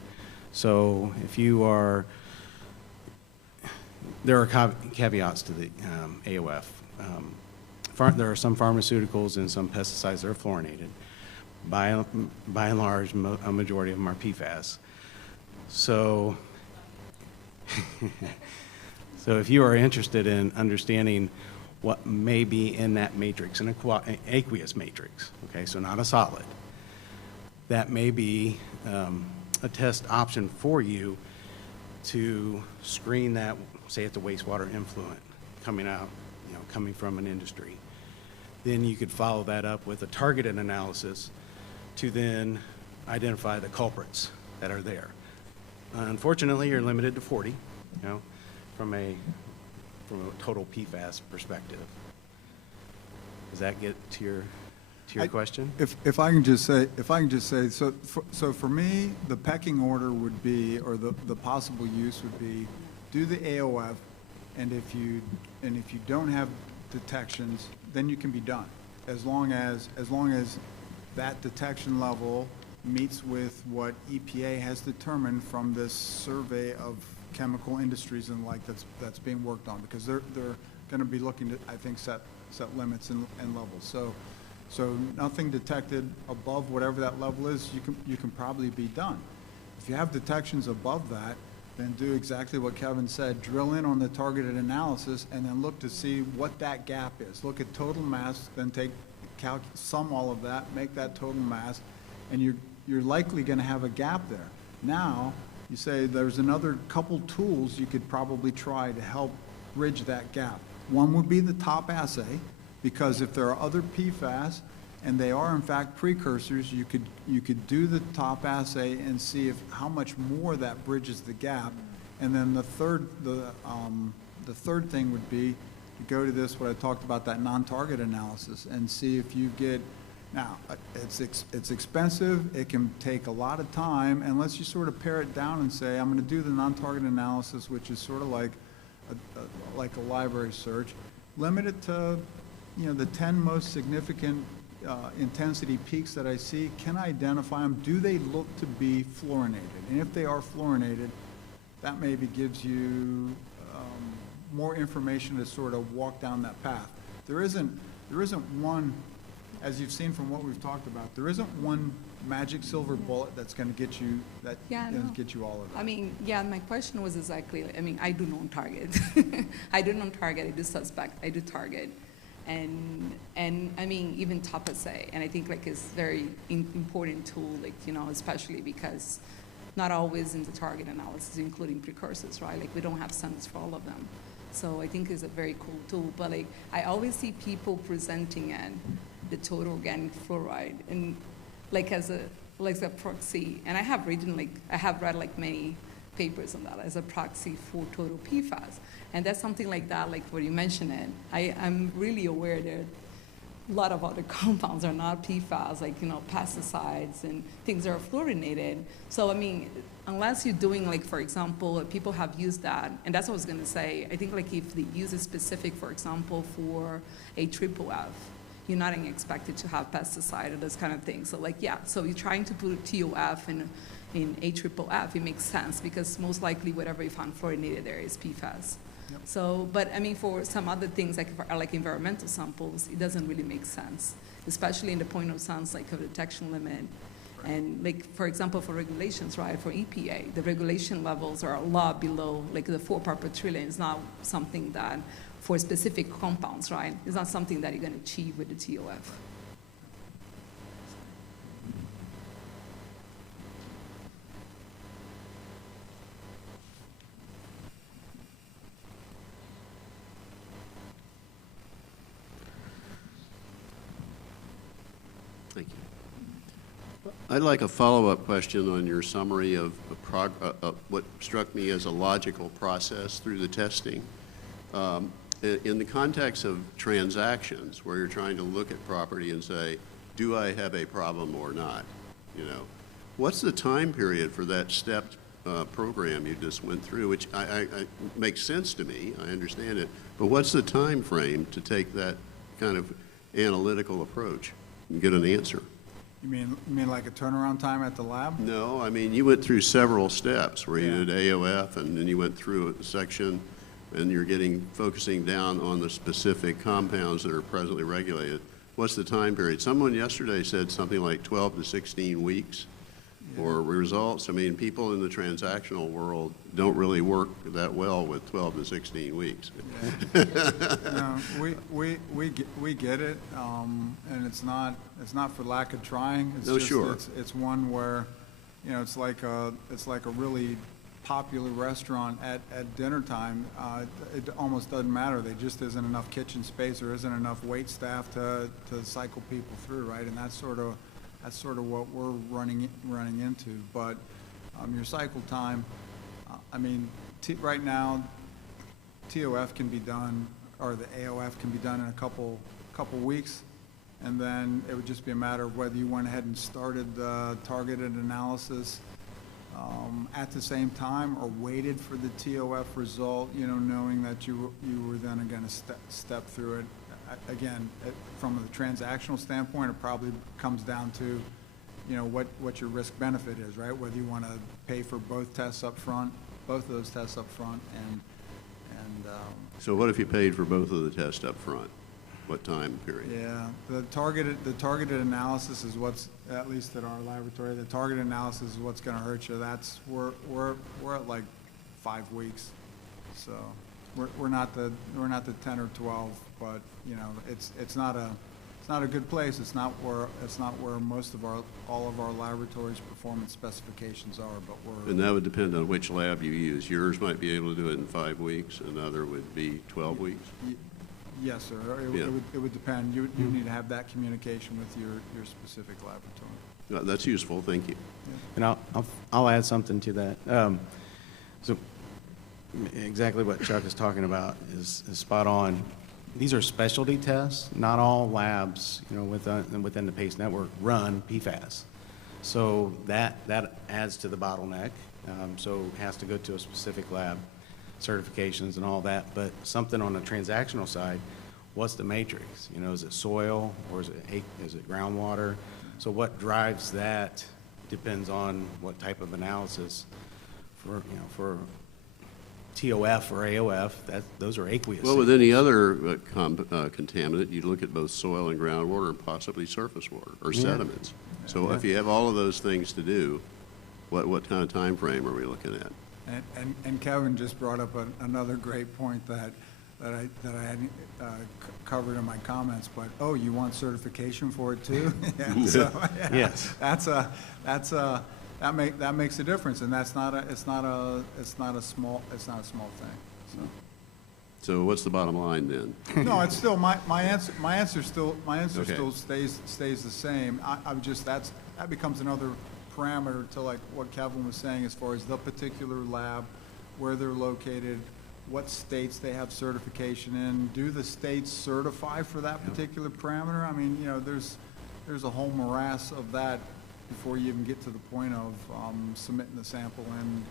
So if you are, there are caveats to the AOF. There are some pharmaceuticals and some pesticides that are fluorinated. By and large, a majority of them are PFAS. So, so if you are interested in understanding what may be in that matrix, an aqueous matrix, okay, so not a solid, that may be a test option for you to screen that, say it's a wastewater influent coming out, coming from an industry. Then you could follow that up with a targeted analysis to then identify the culprits that are there. Unfortunately, you're limited to 40, from a total PFAS perspective. Does that get to your question? If I can just say, so for me, the pecking order would be, or the possible use would be, do the AOF, and if you don't have detections, then you can be done, as long as that detection level meets with what EPA has determined from this survey of chemical industries and like that's being worked on, because they're going to be looking to, I think, set limits and levels. So nothing detected above whatever that level is, you can probably be done. If you have detections above that, then do exactly what Kevin said, drill in on the targeted analysis and then look to see what that gap is. Look at total mass, then sum all of that, make that total mass, and you're likely going to have a gap there. Now, you say there's another couple tools you could probably try to help bridge that gap. One would be the top assay, because if there are other PFAS and they are in fact precursors, you could do the top assay and see how much more that bridges the gap. And then the third thing would be to go to this, what I talked about, that non-target analysis, and see if you get. Now, it's expensive, it can take a lot of time, unless you sort of pare it down and say, I'm going to do the non-target analysis, which is sort of like a library search. Limit it to, the 10 most significant intensity peaks that I see. Can I identify them? Do they look to be fluorinated? And if they are fluorinated, that maybe gives you more information to sort of walk down that path. There isn't one. As you've seen from what we've talked about, there isn't one magic silver bullet that's going to get you get you all of it. I mean, my question was exactly, I do non-target. I do non-target, I do suspect, I do target. And even top assay. And I think it's very important tool, especially because not always in the target analysis, including precursors, right? We don't have standards for all of them. So I think it's a very cool tool. But I always see people presenting the total organic fluoride and as a proxy. And I have read many papers on that as a proxy for total PFAS. And that's something like that, where you mentioned it. I'm really aware that a lot of other compounds are not PFAS, pesticides and things that are fluorinated. So, unless you're doing, for example, people have used that, and that's what I was going to say. I think, if they use it specific, for example, for a FFF, you're not expected to have pesticide or those kind of things. So, so you're trying to put TOF in AFFF, it makes sense, because most likely whatever you found fluorinated there is PFAS. Yep. So, but for some other things like environmental samples, it doesn't really make sense, especially in the point of sense a detection limit. Right. And for example, for regulations, right, for EPA, the regulation levels are a lot below, the 4 part per trillion is not something that, for specific compounds, right, it's not something that you're going to achieve with the TOF. Thank you. I'd like a follow-up question on your summary of what struck me as a logical process through the testing. In the context of transactions, where you're trying to look at property and say, do I have a problem or not? What's the time period for that stepped program you just went through, which makes sense to me, I understand it, but what's the time frame to take that kind of analytical approach and get an answer? You mean like a turnaround time at the lab? No, you went through several steps where you did AOF, and then you went through a section, and you're focusing down on the specific compounds that are presently regulated. What's the time period? Someone yesterday said something like 12 to 16 weeks for results. People in the transactional world don't really work that well with 12 to 16 weeks. Yeah. No, we get it, and it's not for lack of trying. It's sure. It's one where, it's like a really popular restaurant at dinner time, it almost doesn't matter. There just isn't enough kitchen space, or isn't enough wait staff to cycle people through, right? And that's sort of what we're running into. But your cycle time, I mean, right now, TOF can be done, or the AOF can be done in a couple weeks, and then it would just be a matter of whether you went ahead and started the targeted analysis at the same time, or waited for the TOF result, you know, knowing that you were then going to step through it. Again, from a transactional standpoint, it probably comes down to, you know, what your risk benefit is, right? Whether you want to pay for both tests up front, both of those tests up front, and So what if you paid for both of the tests up front? What time period? yeah, the targeted analysis is what's, at least at our laboratory, the targeted analysis is what's going to hurt you. That's we're at like 5 weeks, so we're not the 10 or 12, but you know, it's not a good place. It's not where most of all of our laboratories' performance specifications are. But we're, And that would depend on which lab you use. Yours might be able to do it in 5 weeks. Another would be 12 weeks. yes, sir. Yeah. It would depend. You need to have that communication with your specific laboratory. That's useful. Thank you. And I'll add something to that. So exactly what Chuck is talking about is spot on. These are specialty tests. Not all labs, you know, within the PACE network run PFAS. So that adds to the bottleneck. So it has to go to a specific lab, certifications and all that. But something on the transactional side, what's the matrix? You know, is it soil, or is it groundwater? So what drives that depends on what type of analysis. For TOF or AOF, those are aqueous. Well, with any other contaminant, you look at both soil and groundwater and possibly surface water or sediments. So if you have all of those things to do, what kind of time frame are we looking at? And Kevin just brought up another great point that I hadn't covered in my comments, but you want certification for it too? Yeah, so, yeah, Yes. That makes a difference, and it's not a small thing. So what's the bottom line then? No, it's still my answer still Okay. stays the same. I'm just that becomes another parameter to like what Kevin was saying as far as the particular lab, where they're located, what states they have certification in. Do the states certify for that particular parameter? I mean, you know, there's a whole morass of that before you even get to the point of submitting the sample and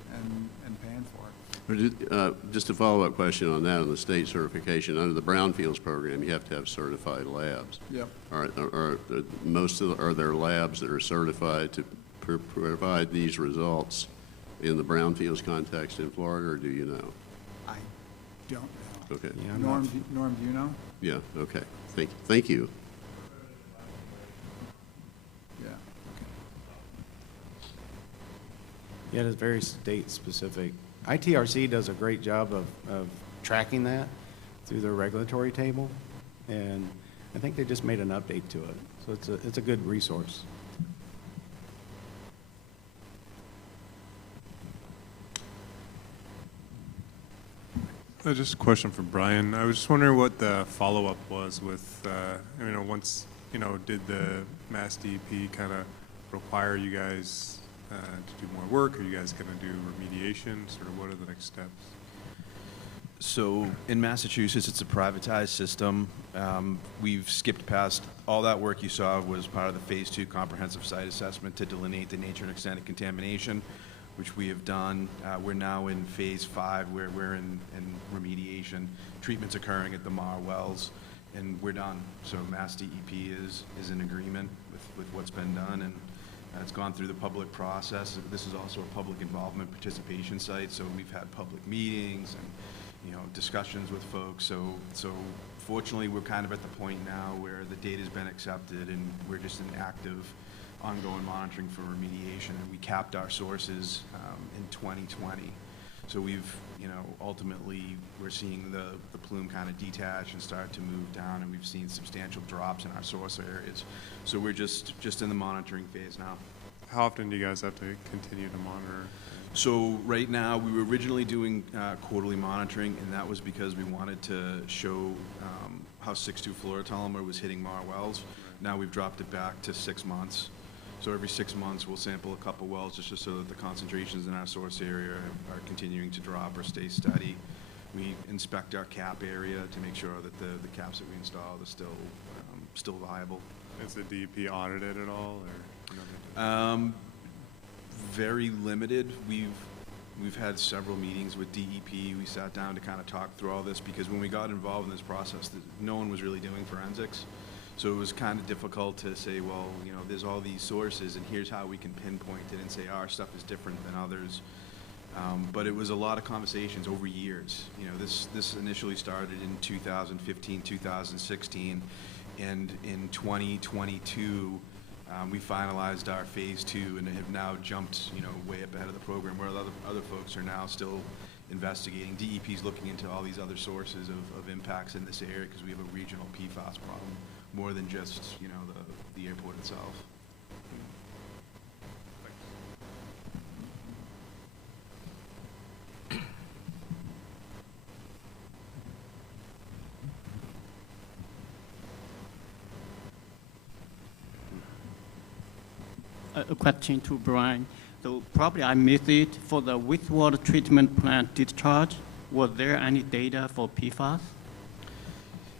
paying for it. Just a follow-up question on that, on the state certification. Under the Brownfields program, you have to have certified labs. Yep. Are there labs that are certified to provide these results in the Brownfields context in Florida, or do you know? I don't know. Okay. Yeah, I'm Norm, not- do you know? Yeah, okay. Thank you. Yeah. Yeah, it's very state specific. ITRC does a great job of tracking that through their regulatory table, and I think they just made an update to it. So it's a good resource. Just a question for Bryan. I was just wondering what the follow-up was with, once, did the Mass DEP kind of require you guys to do more work? Are you guys going to do remediation? Sort of what are the next steps? So in Massachusetts, it's a privatized system. We've skipped past all that work you saw was part of the Phase 2 comprehensive site assessment to delineate the nature and extent of contamination, which we have done. We're now in Phase 5, where we're in remediation. Treatment's occurring at the Mauro wells, and we're done. So Mass DEP is in agreement with what's been done, and it's gone through the public process. This is also a public involvement participation site, so we've had public meetings and discussions with folks. So fortunately, we're kind of at the point now where the data's been accepted, and we're just in active ongoing monitoring for remediation, and we capped our sources in 2020. So we've, ultimately, we're seeing the plume kind of detach and start to move down, and we've seen substantial drops in our source areas. So we're just in the monitoring phase now. How often do you guys have to continue to monitor? So right now, we were originally doing quarterly monitoring, and that was because we wanted to show how 6,2-fluorotolymer was hitting Mar wells. Now we've dropped it back to 6 months. So every 6 months, we'll sample a couple wells just so that the concentrations in our source area are continuing to drop or stay steady. We inspect our cap area to make sure that the caps that we installed are still viable. Is the DEP audited at all, or? Very limited. We've had several meetings with DEP. We sat down to kind of talk through all this because when we got involved in this process, no one was really doing forensics. So it was kind of difficult to say, well, you know, there's all these sources and here's how we can pinpoint it and say our stuff is different than others. But it was a lot of conversations over years. You know, this initially started in 2015, 2016, and in 2022, we finalized our phase 2 and have now jumped, you know, way up ahead of the program where other folks are now still investigating. DEP's looking into all these other sources of impacts in this area because we have a regional PFAS problem more than just, you know, the airport itself. A question to Bryan. So probably I missed it. For the wastewater treatment plant discharge, was there any data for PFAS?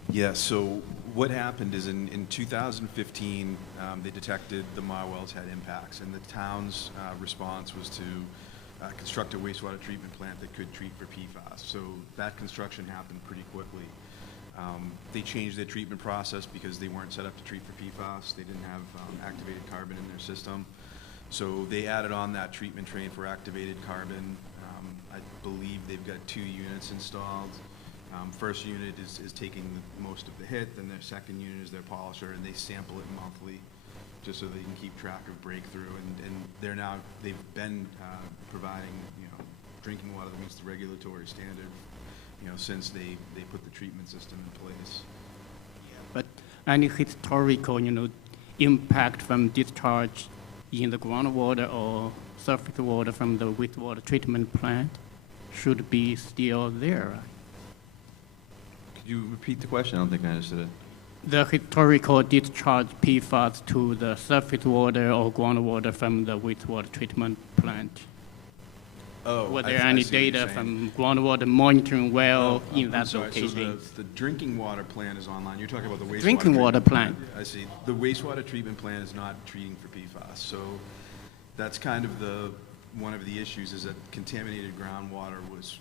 Yeah, so what happened is in 2015, they detected the Mar wells had impacts, and the town's response was to construct a wastewater treatment plant that could treat for PFAS. So that construction happened pretty quickly. They changed their treatment process because they weren't set up to treat for PFAS. They didn't have activated carbon in their system. So they added on that treatment train for activated carbon. I believe they've got 2 units installed. First unit is taking most of the hit, then their second unit is their polisher, and they sample it monthly just so they can keep track of breakthrough. And they've been providing, you know, drinking water that meets the regulatory standard, you know, since they put the treatment system in place. But any historical, you know, impact from discharge in the groundwater or surface water from the wastewater treatment plant should be still there, right? Could you repeat the question? I don't think I understood it. The historical discharge PFAS to the surface water or groundwater from the wastewater treatment plant. Oh, Were there any data from groundwater monitoring well in that location? So the drinking water plant is online. You're talking about the wastewater Drinking water plant. I see. The wastewater treatment plant is not treating for PFAS. So that's kind of one of the issues is that contaminated groundwater was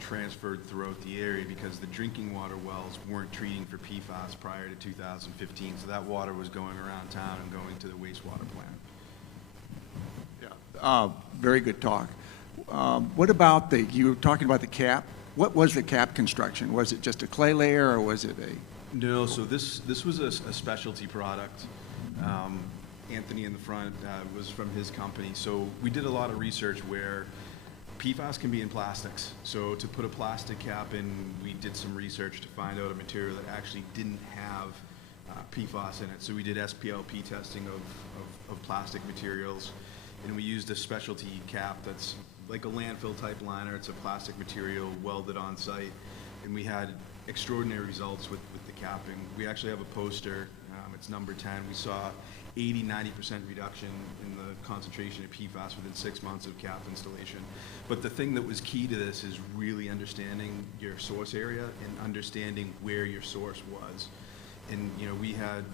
transferred throughout the area because the drinking water wells weren't treating for PFAS prior to 2015. So that water was going around town and going to the wastewater plant. Yeah, very good talk. What about you were talking about the cap? What was the cap construction? Was it just a clay layer or was it a? No, so this was a specialty product. Anthony in the front was from his company. So we did a lot of research where PFAS can be in plastics. So to put a plastic cap in, we did some research to find out a material that actually didn't have PFAS in it. So we did SPLP testing of plastic materials, and we used a specialty cap that's like a landfill type liner. It's a plastic material welded on site, and we had extraordinary results with the capping. We actually have a poster, it's number 10. We saw 80–90% reduction in the concentration of PFAS within 6 months of cap installation. But the thing that was key to this is really understanding your source area and understanding where your source was. And you know, we had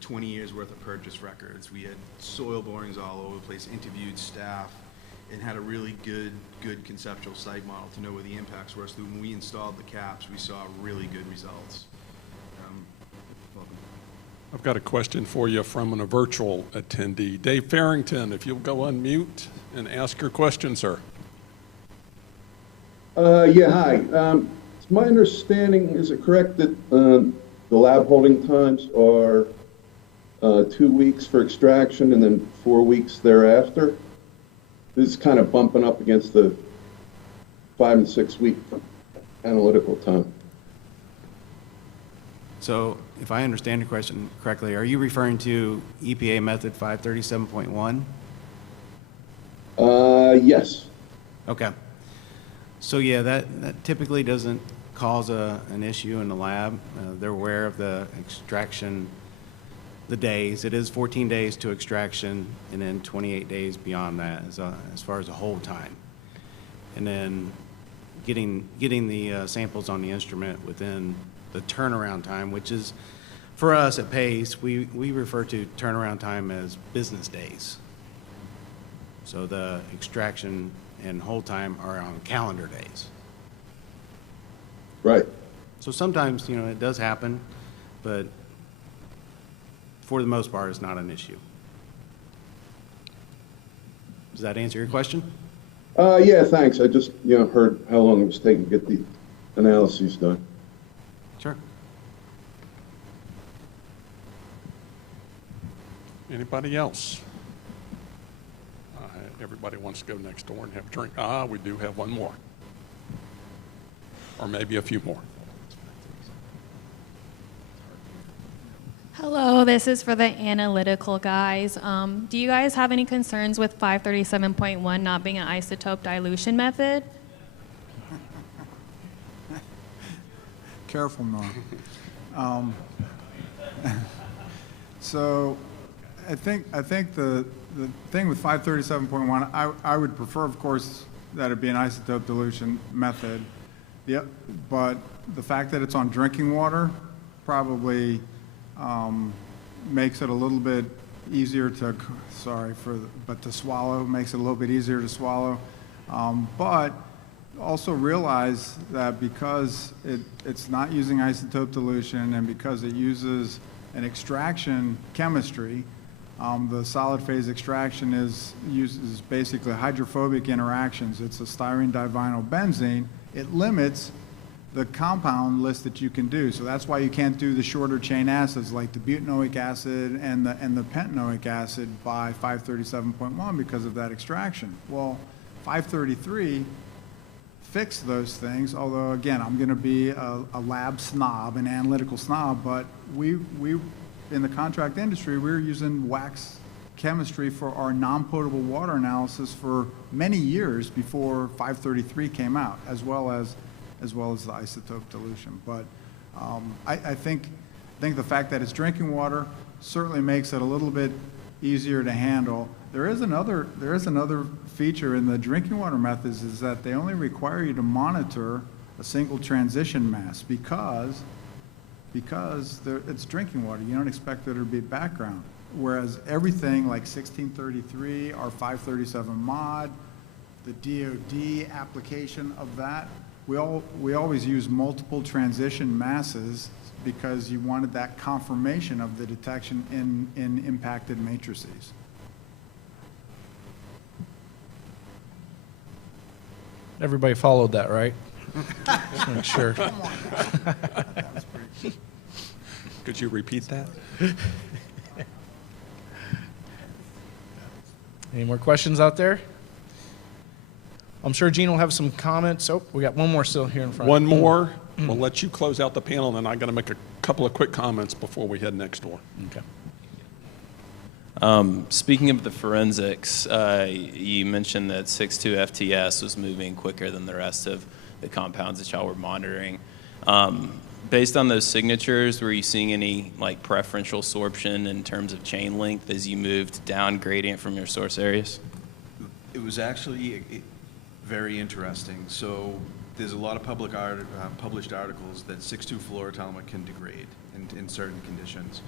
20 years worth of purchase records. We had soil borings all over the place, interviewed staff, and had a really good conceptual site model to know where the impacts were. So when we installed the caps, we saw really good results. Welcome. I've got a question for you from a virtual attendee. Dave Farrington, if you'll go unmute and ask your question, sir. Yeah, hi. It's my understanding, is it correct that the lab holding times are 2 weeks for extraction and then 4 weeks thereafter? This is kind of bumping up against the 5 to 6 week analytical time. So if I understand the question correctly, are you referring to EPA method 537.1? Yes. Okay. So yeah, that typically doesn't cause an issue in the lab. They're aware of the extraction, the days. It is 14 days to extraction, and then 28 days beyond that as far as the hold time. And then getting the samples on the instrument within the turnaround time, which is, for us at PACE, we refer to turnaround time as business days. So the extraction and hold time are on calendar days. Right. So sometimes, it does happen, but for the most part, it's not an issue. Does that answer your question? Yeah, thanks. I just, heard how long it was taking to get the analyses done. Sure. Anybody else? Everybody wants to go next door and have a drink. We do have one more. Or maybe a few more. Hello, this is for the analytical guys. Do you guys have any concerns with 537.1 not being an isotope dilution method? Careful, Norm. So I think the thing with 537.1, I would prefer, of course, that it be an isotope dilution method. Yep. But the fact that it's on drinking water probably makes it a little bit easier to, to swallow, makes it a little bit easier to swallow. But also realize that because it's not using isotope dilution and because it uses an extraction chemistry, the solid phase extraction uses basically hydrophobic interactions. It's a styrene divinyl benzene. It limits the compound list that you can do. So that's why you can't do the shorter chain acids like the butanoic acid and the pentanoic acid by 537.1 because of that extraction. Well, 533 fixed those things, although again, I'm going to be a lab snob, an analytical snob, but we in the contract industry, we're using wax chemistry for our non-potable water analysis for many years before 533 came out, as well as the isotope dilution. But I think the fact that it's drinking water certainly makes it a little bit easier to handle. There is another feature in the drinking water methods is that they only require you to monitor a single transition mass because it's drinking water. You don't expect there to be background. Whereas everything like 1633, our 537 mod, the DOD application of that, we always use multiple transition masses because you wanted that confirmation of the detection in impacted matrices. Everybody followed that, right? Just make sure. Could you repeat that? Any more questions out there? I'm sure Gene will have some comments. Oh, we got one more still here in front. One more. We'll let you close out the panel, and then I'm going to make a couple of quick comments before we head next door. Okay. Speaking of the forensics, you mentioned that 6.2 FTS was moving quicker than the rest of the compounds that y'all were monitoring. Based on those signatures, were you seeing any preferential sorption in terms of chain length as you moved down gradient from your source areas? It was actually very interesting. So there's a lot of published articles that 6.2 fluorotalma can degrade in certain conditions.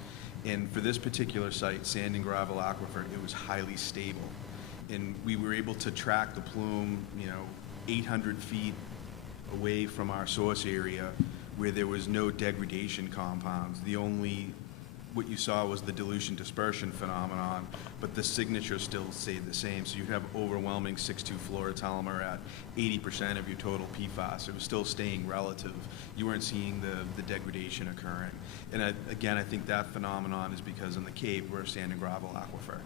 And for this particular site, sand and gravel aquifer, it was highly stable. And we were able to track the plume, 800 feet away from our source area where there was no degradation compounds. What you saw was the dilution dispersion phenomenon, but the signature still stayed the same. So you have overwhelming 6.2 fluorotalmer at 80% of your total PFAS. It was still staying relative. You weren't seeing the degradation occurring. And again, I think that phenomenon is because in the Cape, we're a sand and gravel aquifer.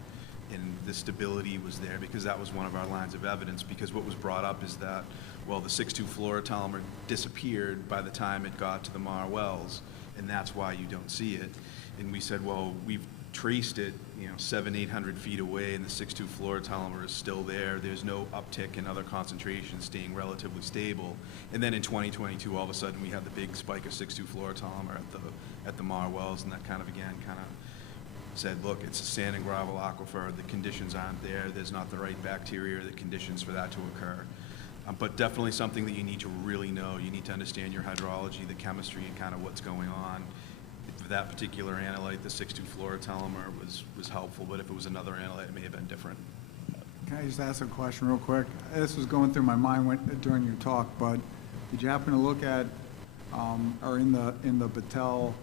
And the stability was there because that was one of our lines of evidence, because what was brought up is that, well, the 6.2 fluorotalmer disappeared by the time it got to the Mar wells, and that's why you don't see it. And we said, well, we've traced it, 700-800 feet away, and the 6,2 fluorotomer is still there. There's no uptick in other concentrations, staying relatively stable. And then in 2022, all of a sudden, we had the big spike of 6,2 fluorotomer at the Mauro wells, and that kind of said, look, it's a sand and gravel aquifer. The conditions aren't there. There's not the right bacteria or the conditions for that to occur. But definitely something that you need to really know. You need to understand your hydrology, the chemistry, and kind of what's going on. For that particular analyte, the 6,2 fluorotomer was helpful, but if it was another analyte, it may have been different. Can I just ask a question real quick? This was going through my mind during your talk, but did you happen to look at, or in the Battelle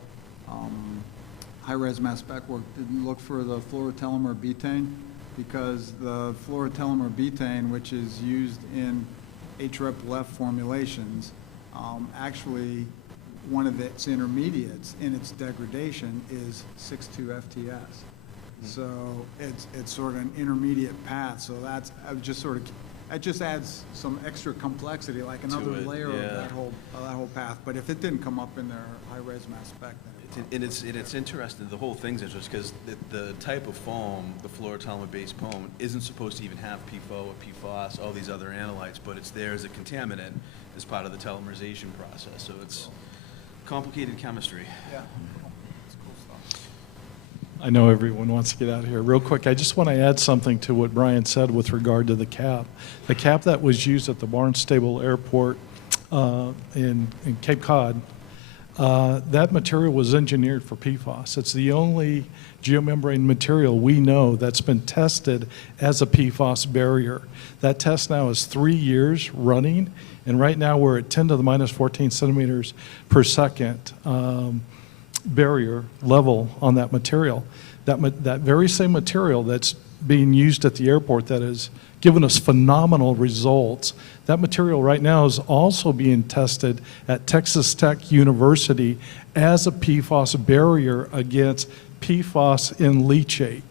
high-res mass spec work, did you look for the fluorotelomere betaine? Because the fluorotelomere betaine, which is used in HREP-LEF formulations, actually one of its intermediates in its degradation is 6,2 FTS. So it's sort of an intermediate path. So that's that just adds some extra complexity, like another layer of that whole path. But if it didn't come up in their high-res mass spec, then it's interesting. The whole thing's interesting because the type of foam, the fluorotomer-based foam, isn't supposed to even have PFO or PFAS, all these other analytes, but it's there as a contaminant as part of the telomerization process. So it's complicated chemistry. yeah. I know everyone wants to get out of here. Real quick, I just want to add something to what Bryan said with regard to the cap. The cap that was used at the Barnstable Airport in Cape Cod, that material was engineered for PFAS. It's the only geomembrane material we know that's been tested as a PFAS barrier. That test now is 3 years running, and right now we're at 10 to the minus 14 centimeters per second barrier level on that material. That very same material that's being used at the airport that has given us phenomenal results, that material right now is also being tested at Texas Tech University as a PFAS barrier against PFAS in leachate.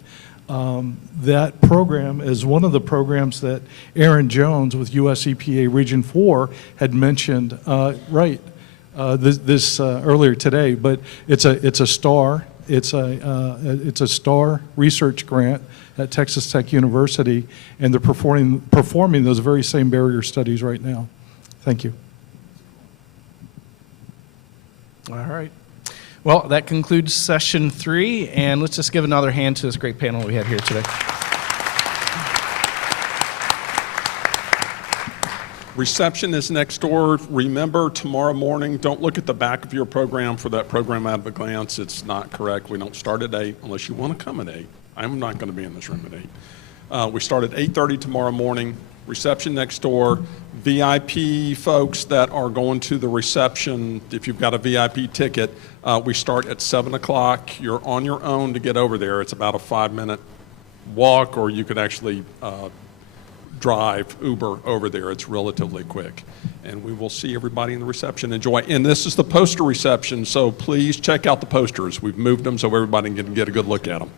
That program is one of the programs that Aaron Jones with US EPA Region 4 had mentioned earlier today, but it's a STAR. It's a STAR research grant at Texas Tech University, and they're performing those very same barrier studies right now. Thank you. All right. Well, that concludes session 3, and let's just give another hand to this great panel we had here today. Reception is next door. Remember, tomorrow morning, don't look at the back of your program for that program at a glance. It's not correct. We don't start at 8 unless you want to come at 8. I'm not going to be in this room at 8. We start at 8:30 tomorrow morning. Reception next door. VIP folks that are going to the reception, if you've got a VIP ticket, we start at 7 o'clock. You're on your own to get over there. It's about a 5-minute walk, or you could actually drive, Uber over there. It's relatively quick. And we will see everybody in the reception. Enjoy. And this is the poster reception, so please check out the posters. We've moved them so everybody can get a good look at them.